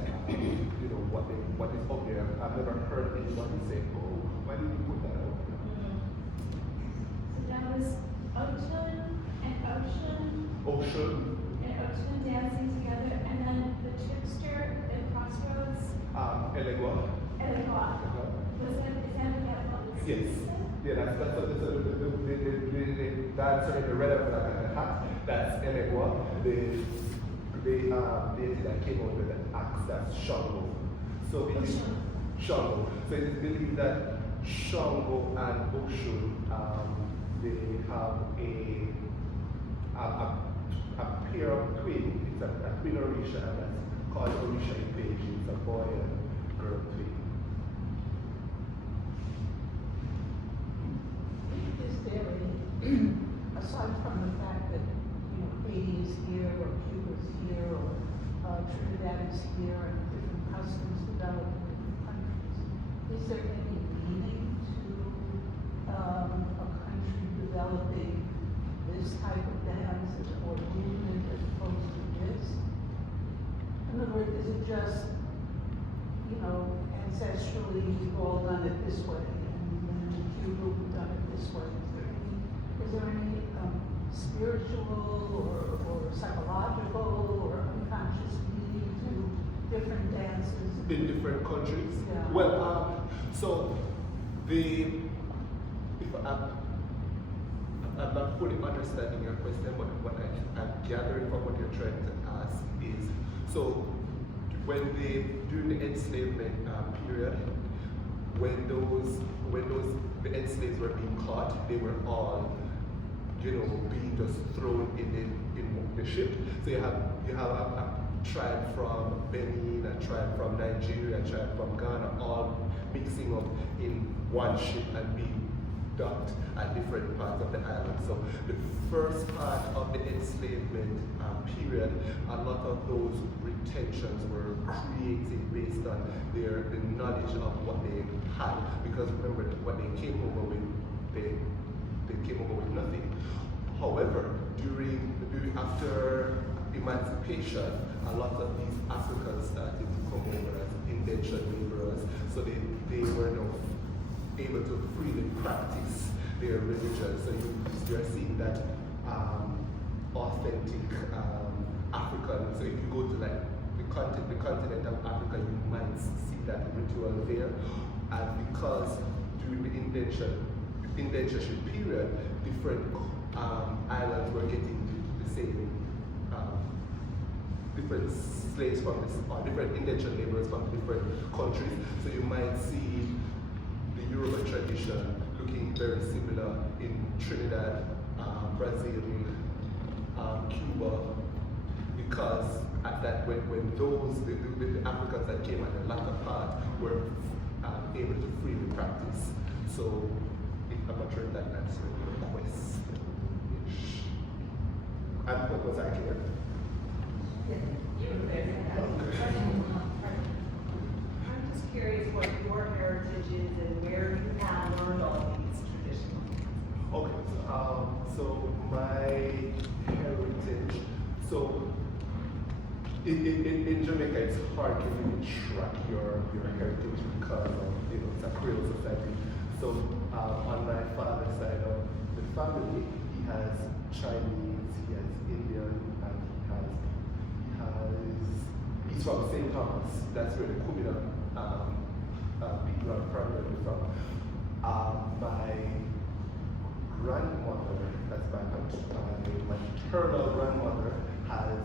what is up there. I've never heard anybody say, "Oh, why did you put that out?" So that was Ocean and Ocean dancing together, and then the Trickster and Crossroads. Elegua. Is that what that was? Yes. Yeah, that's the dancer in the red and the hat. That's Elegua. The deity that came out with the axe, that's Shango. So it is Shango. So it is believed that Shango and Oshun, they have a pair of twins. It's a twin Orisha, and that's called Orisha Ipeji. It's a boy and girl twin. Is there aside from the fact that Haiti is here, or Cuba is here, or Trinidad is here, and different customs develop in different countries, is there any meaning to a country developing this type of dance or movement as opposed to this? In other words, is it just, ancestrally we've all done it this way, and then in Cuba we've done it this way? Is there any spiritual or psychological or unconscious meaning to different dances? In different countries? Yeah. Well, so I'm not fully understanding your question, but what I'm gathering from what you're trying to ask is, so during the enslavement period, when the enslaved were being caught, they were all, being just thrown in the ship. So you have a tribe from Benin, a tribe from Nigeria, a tribe from Ghana, all mixing up in one ship and being docked at different parts of the island. So the first part of the enslavement period, a lot of those retentions were created based on the knowledge of what they had. Because remember, what they came over with, they came over with nothing. However, after emancipation, a lot of these Africans started to come over as indentured laborers, so they were now able to freely practice their religion. So you're seeing that authentic African. So if you go to like the continent of Africa, you might see that ritual there. And because during the indentureship period, different islands were getting the same different slaves from this, or different indentured laborers from different countries. So you might see the Yoruba tradition looking very similar in Trinidad, Brazil, Cuba, because at that when the Africans that came at the latter part were able to freely practice. So I'm not sure if that answers your question. And what was I clear? I'm just curious what your heritage is and where you have learned all these traditions. Okay, so my heritage, so in Jamaica it's hard to really track your heritage because of, it's a Creole society. So on my father's side of the family, he has Chinese, he has Indian, and he's from St. Thomas. That's where the Kumina people are primarily from. My grandmother, that's my maternal grandmother, has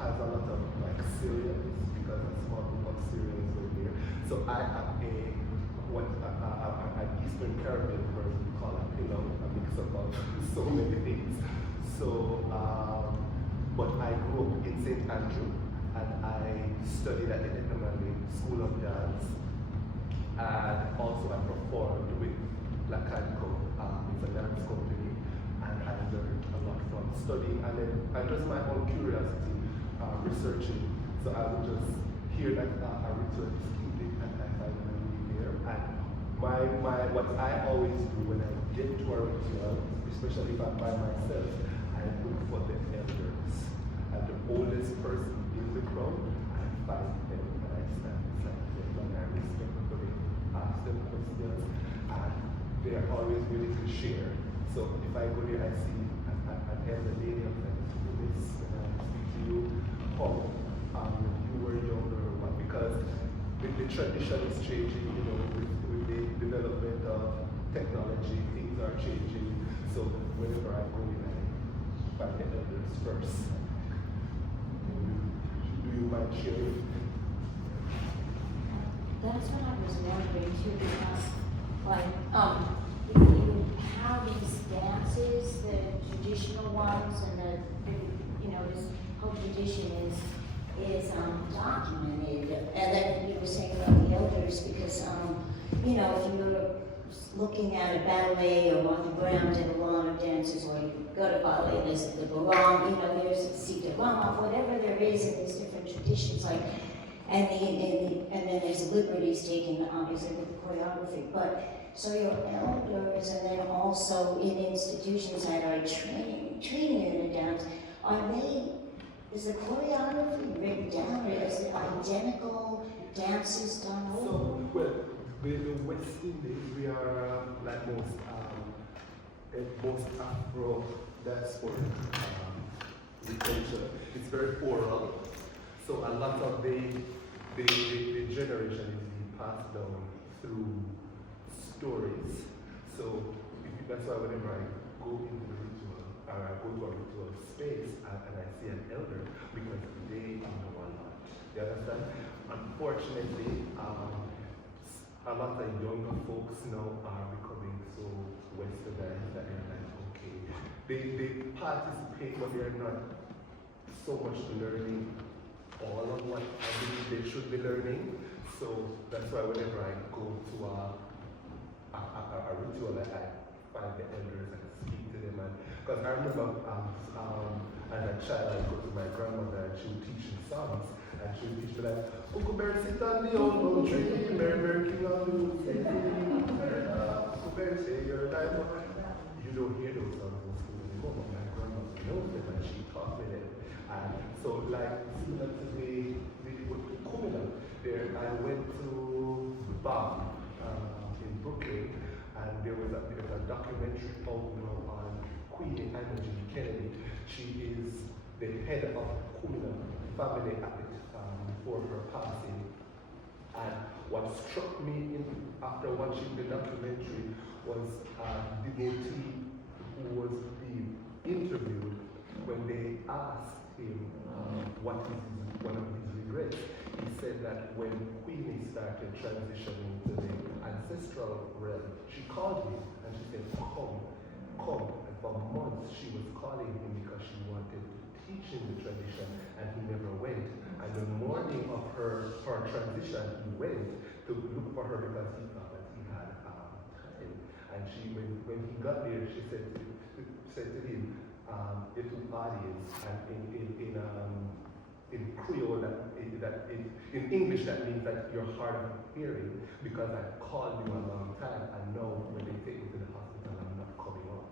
has a lot of like Syrians, because a small group of Syrians were there. So I am an Eastern Caribbean person, we call it pillow, a mix up of so many things. So, but I grew up in St. Andrew, and I studied at the Edinburgh School of Dance, and also I performed with La Canco, it's a dance company, and I learned a lot from studying, and then just my own curiosity, researching. So I would just hear that a ritualistic thing, and I find my way there. And what I always do when I get to a ritual, especially if I'm by myself, I look for the elders. And the oldest person in the crowd, I find them and I stand beside them and I respectfully ask them questions, and they are always willing to share. So if I go there, I see an elder lady, I'm like, do this, and I speak to you, how you were younger, or what, because the tradition is changing, you know, with the development of technology, things are changing. So whenever I go in, I find the elders first. Do you mind sharing? That's what I was wondering too, because like if you have these dances, the traditional ones, and this whole tradition is documented, and then you were saying about the elders, because if you're looking at a ballet or on the ground in a lot of dances, or you go to ballet, there's the barong, there's the sitarama, whatever there is in these different traditions, like, and then there's liberties taken, obviously, with the choreography. But so your elders, and then also in institutions that are training you in a dance, is the choreography written down, or is it identical dances done over? So, well, in the West Indies, we are like most Afro diaspora culture. It's very oral. So a lot of the generation is being passed down through stories. So that's why whenever I go into the ritual, or I go to a ritual space and I see an elder, because they know a lot. You understand? Unfortunately, a lot of younger folks now are becoming so westernized that they're like, okay, they participate, but they're not so much learning all of what I believe they should be learning. So that's why whenever I go to a ritual, I find the elders and speak to them. Because I remember as a child, I go to my grandmother and she would teach me songs. And she would teach me like, Uncle Bear, sit on the old tree, Bear, king on the roof, Uncle Bear, say your life. You don't hear those songs in school anymore, but my grandmother knows them and she taught me them. And so like, similar to the Kumina, there I went to the bar in Brooklyn, and there was a documentary out now on Queen Angie Kennedy. She is the head of Kumina family at the before her passing. And what struck me after watching the documentary was a devotee who was being interviewed when they asked him what is one of his regrets. He said that when Queenie started transitioning to the ancestral realm, she called him and she said, come. And for months she was calling him because she wanted to teach him the tradition, and he never went. And the morning of her transition, he went to look for her because he thought that he had time. And when he got there, she said to him, little audience, and in Creole, in English, that means that you're hard of hearing because I called you a long time, and now when they take me to the hospital, I'm not coming out.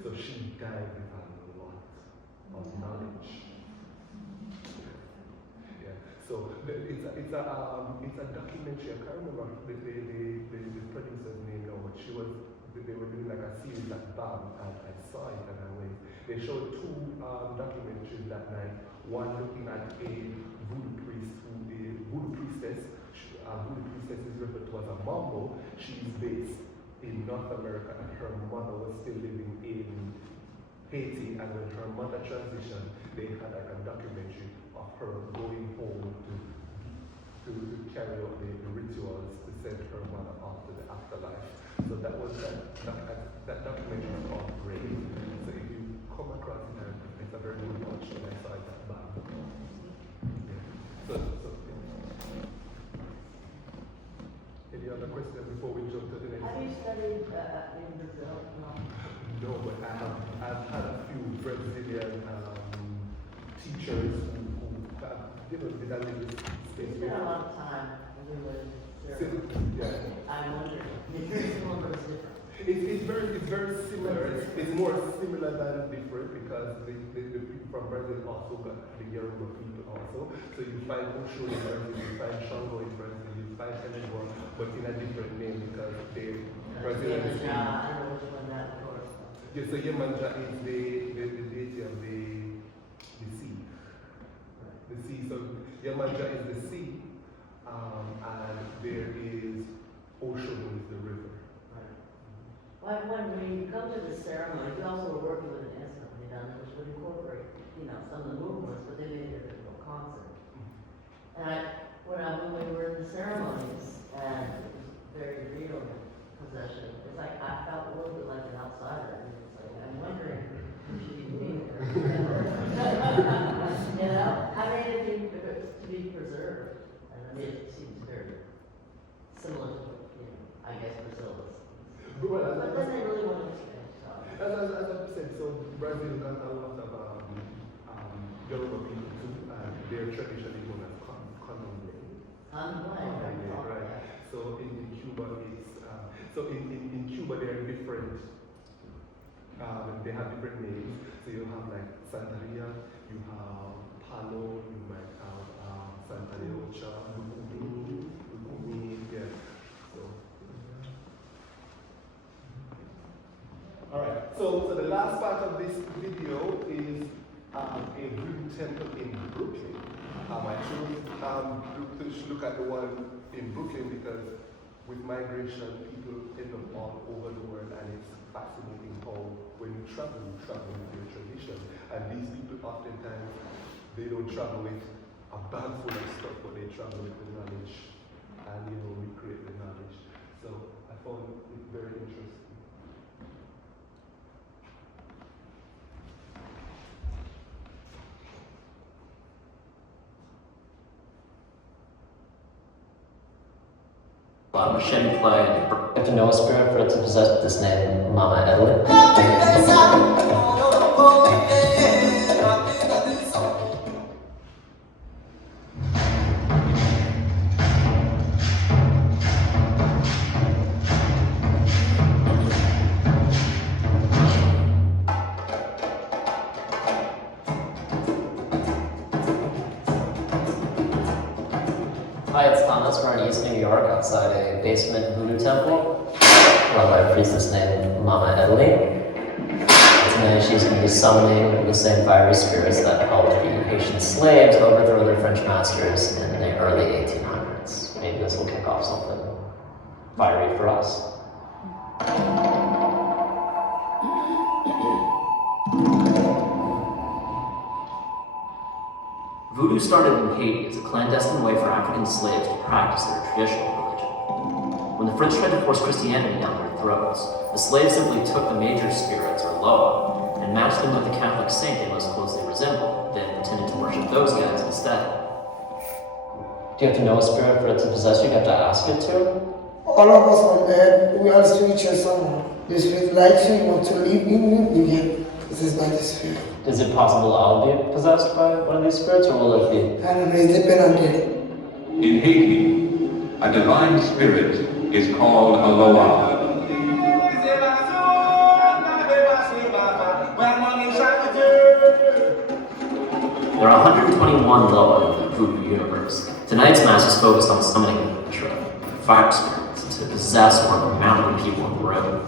So she died with a lot of knowledge. So it's a documentary. I can't remember the producer's name now, but they were doing like a series at BAM, and I saw it and I went. They showed two documentaries that night. One looking at a voodoo priestess. Voodoo priestess is referred to as a mambo. She is based in North America, and her mother was still living in Haiti, and when her mother transitioned, they had like a documentary of her going home to carry out the rituals to send her mother off to the afterlife. So that was that documentary is called Brave. So if you come across it, it's a very good watch, and I saw it at back. So any other questions before we jump to the next? Have you studied in Brazil? No, but I've had a few Brazilian teachers who have, did I live this space? It's been a long time. Yeah. I wonder. It's very similar, but it's different. It's very similar. It's more similar than different because the people from Brazil also got the Yoruba people also. So you find Osho in Brazil, you find Shango in Brazil, you find Elenor, but in a different name because they're Brazilian. I don't know which one that was. Yeah, so Yemanja is the deity of the sea. The sea. So Yemanja is the sea, and there is Osho, who is the river. When you come to the ceremony, you also were working with an instrument down there, which would incorporate, some of the movements, but they made it into a concert. And when we were in the ceremonies, and it was very real possession, it's like I felt a little bit like an outsider. And it's like, I'm wondering who should be doing it. I mean, it's to be preserved. And I mean, it seems very similar to what, I guess Brazil is. But then they really want to expand. As I said, so Brazil got a lot of Yoruba people too, and they're traditionally known as condomblé. Right. So in Cuba, in Cuba there are different. They have different names. So you have like Santeria, you have Palo, you might have Santa Leocha, Lukumi, yeah. Alright, so the last part of this video is a voodoo temple in Brooklyn. I chose to look at the one in Brooklyn because with migration, people end up all over the world, and it's fascinating how when you travel with your tradition. And these people oftentimes, they don't travel with a bag full of stuff, but they travel with the knowledge and recreate the knowledge. So I found it very interesting. Machete play. You have to know a spirit for it to possess this name, Mama Edeline. Hi, it's Thomas. We're in East New York outside a basement voodoo temple run by a priestess named Mama Edeline. Tonight she's going to be summoning the same fiery spirits that helped the Haitian slaves overthrow their French masters in the early 1800s. Maybe this will kick off something fiery for us. Voodoo started in Haiti as a clandestine way for African slaves to practice their traditional religion. When the French tried to force Christianity down their throats, the slaves simply took the major spirits, or Loa, and matched them with the Catholic saint they most closely resembled, then pretended to worship those guys instead. Do you have to know a spirit for it to possess you? Do you have to ask it to? All of us on earth, we are spiritual someone. The spirit likes you, want to live in you, get possessed by the spirit. Is it possible I'll be possessed by one of these spirits, or will it be? I don't know, it depends on them. In Haiti, a divine spirit is called a Loa. There are 121 Loa in the voodoo universe. Tonight's mass is focused on summoning fire spirits to possess one of the mountain people in the room.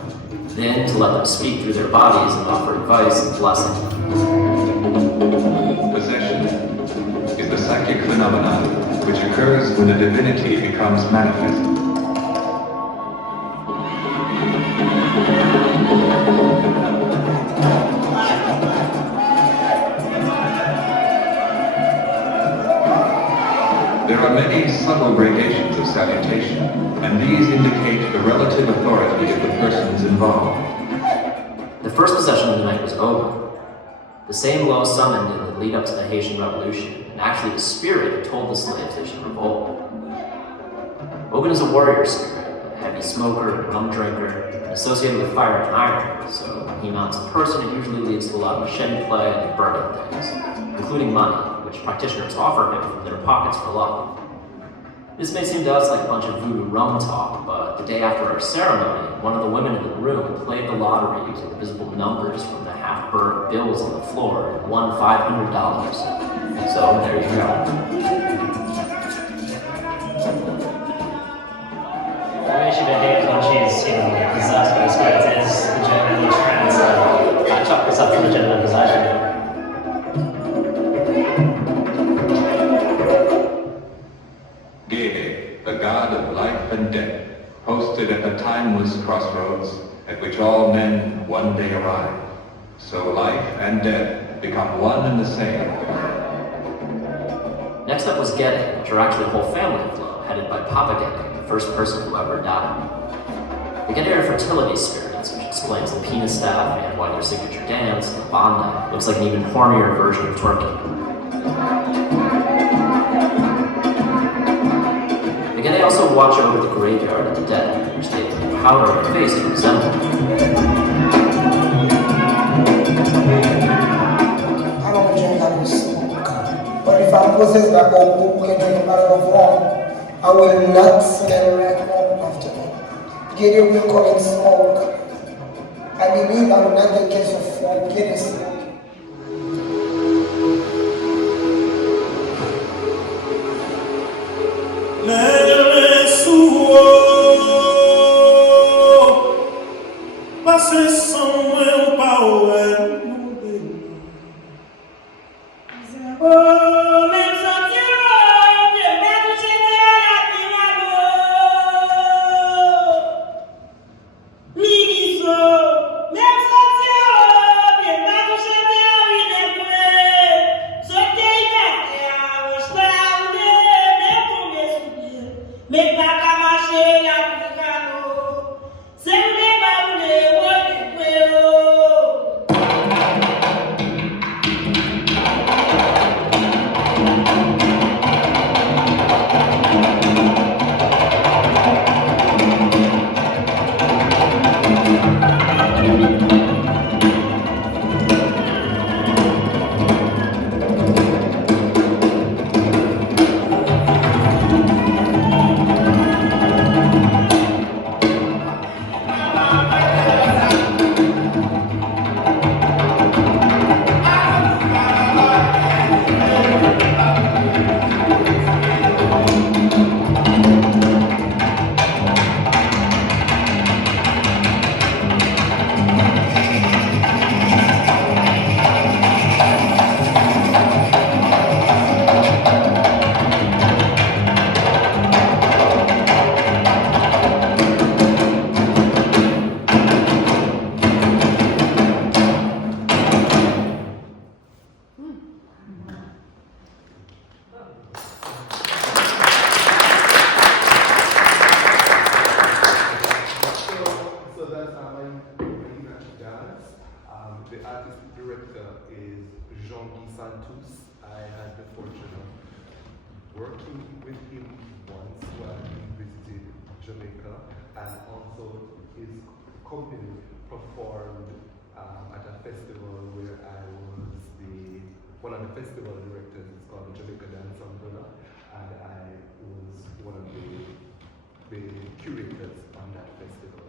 Then to let them speak through their bodies and offer advice and blessing. Possession is the psychic phenomenon which occurs when a divinity becomes manifest. many subtle gradations of salutation, and these indicate the relative authority of the persons involved. The first possession of the night was Ogun, the same law summoned in the lead-up to the Haitian Revolution, and actually the spirit that told the slaves they should revolt. Ogun is a warrior spirit, a heavy smoker, a rum drinker, and associated with fire and iron, so when he mounts a person, it usually leads to a lot of machete play and burning things, including money, which practitioners offer him from their pockets for luck. This may seem to us like a bunch of voodoo rum talk, but the day after our ceremony, one of the women in the room played the lottery using the visible numbers from the half-burnt bills on the floor and won $500. So there you go. The way she behaves when she's, possessed by spirits is legitimately trans. I chalk this up to legitimate possession. Gede, the god of life and death, hosted at the timeless crossroads at which all men one day arrive. So life and death become one and the same. Next up was Gede, which are actually a whole family flow, headed by Papa Gede, the first person who ever died. The Gede are fertility spirits, which explains the penis staff and why their signature dance, the banda, looks like an even hornier version of twerking. The Gede also watch over the graveyard of the dead, which they powder their face to resemble. I don't drink, I will smoke. But if I possess that old book and drink a matter of wrong, I will not smell like one after me. Gede will come and smoke. I believe I will not get case of form. Gede smoke. Passez sans moi pas ouais. working with him once while he visited Jamaica, and also his company performed at a festival where I was one of the festival directors. It's called the Jamaica Dance Umbrella, and I was one of the curators on that festival.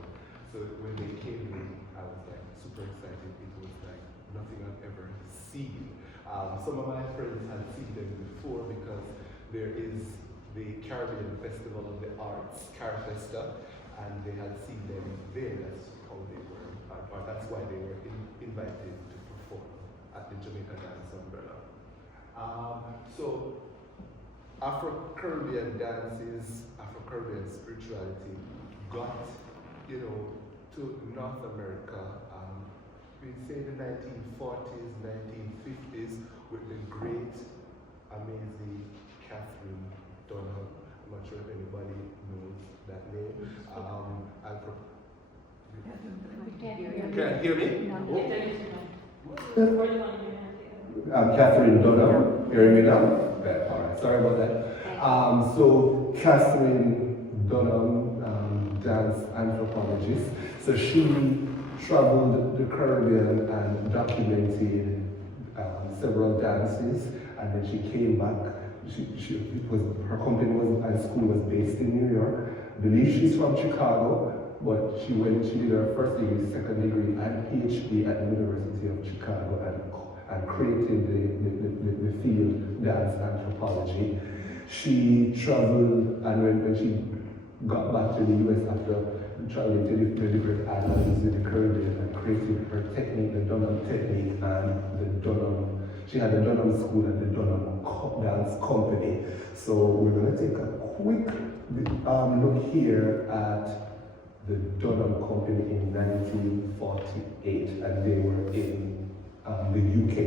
So when they came in, I was like super excited. It was like nothing I've ever seen. Some of my friends had seen them before because there is the Caribbean Festival of the Arts, Carfesta, and they had seen them there. That's how they were, or that's why they were invited to perform at the Jamaica Dance Umbrella. So Afro-Caribbean dances, Afro-Caribbean spirituality got, to North America. We say the 1940s, 1950s, with the great, amazing Catherine Dunham. I'm not sure if anybody knows that name. Can you hear me? Catherine Dunham. Hearing me now? Okay, all right. Sorry about that. So Catherine Dunham, dance anthropologist. So she traveled the Caribbean and documented several dances, and then she came back. Her company and school was based in New York. I believe she's from Chicago, but she did her first degree, second degree, and PhD at the University of Chicago, and created the field dance anthropology. She traveled, and when she got back to the US after traveling to the different islands in the Caribbean and created her technique, the Dunham technique, and she had the Dunham School and the Dunham Dance Company. So we're going to take a quick look here at the Dunham Company in 1948, and they were in the UK.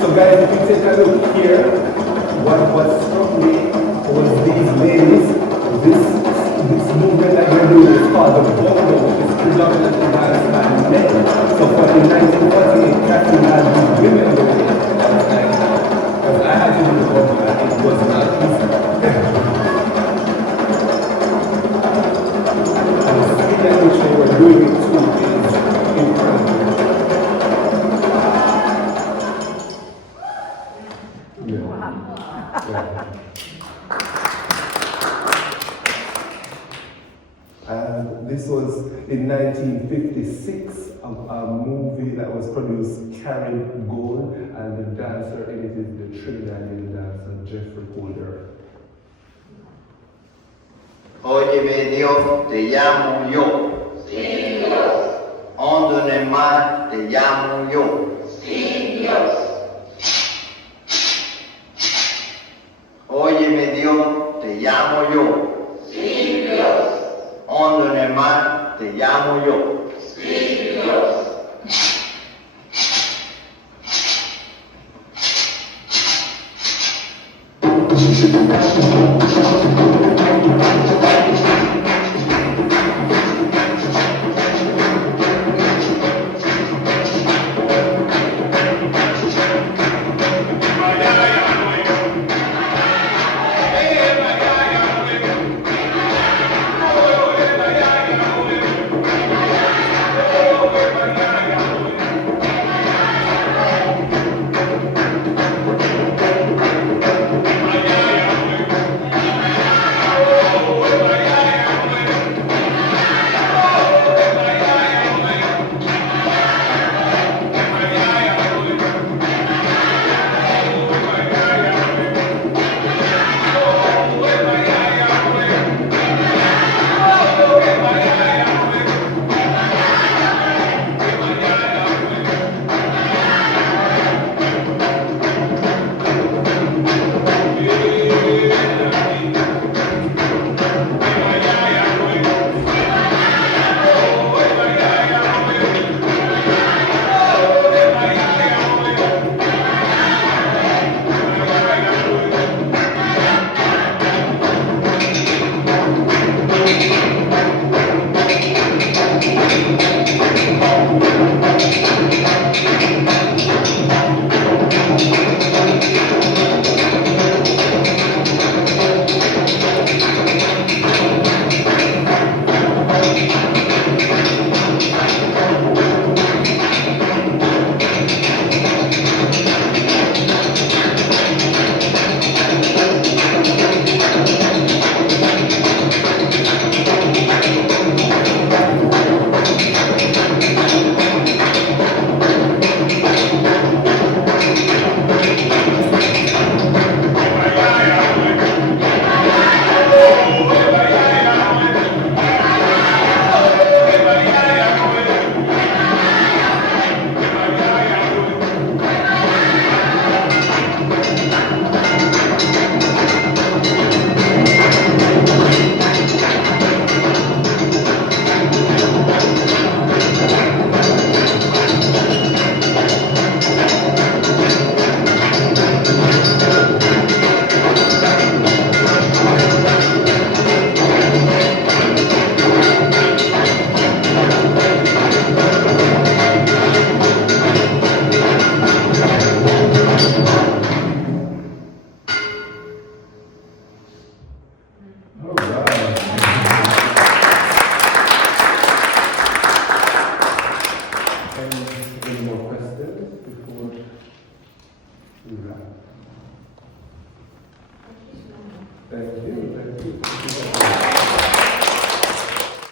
So guys, if you take a look here, what struck me was these ladies, this movement that you're doing is called the vocal, which is predominantly danced by men. So for in 1948, Catherine had these women doing it. Because I had to do the vocal and it was not easy. And the speed at which they were doing it too is incredible. And this was in 1956, a movie that was produced, Carrying Gold, and the dancer in it is the Trinidadian dancer Jeffrey Holder. Óyeme Dios, te llamo yo. Sí, Dios. Óndone más, te llamo yo. Sí, Dios. Óyeme Dios, te llamo yo. Sí, Dios. Óndone más, te llamo yo. Sí, Dios.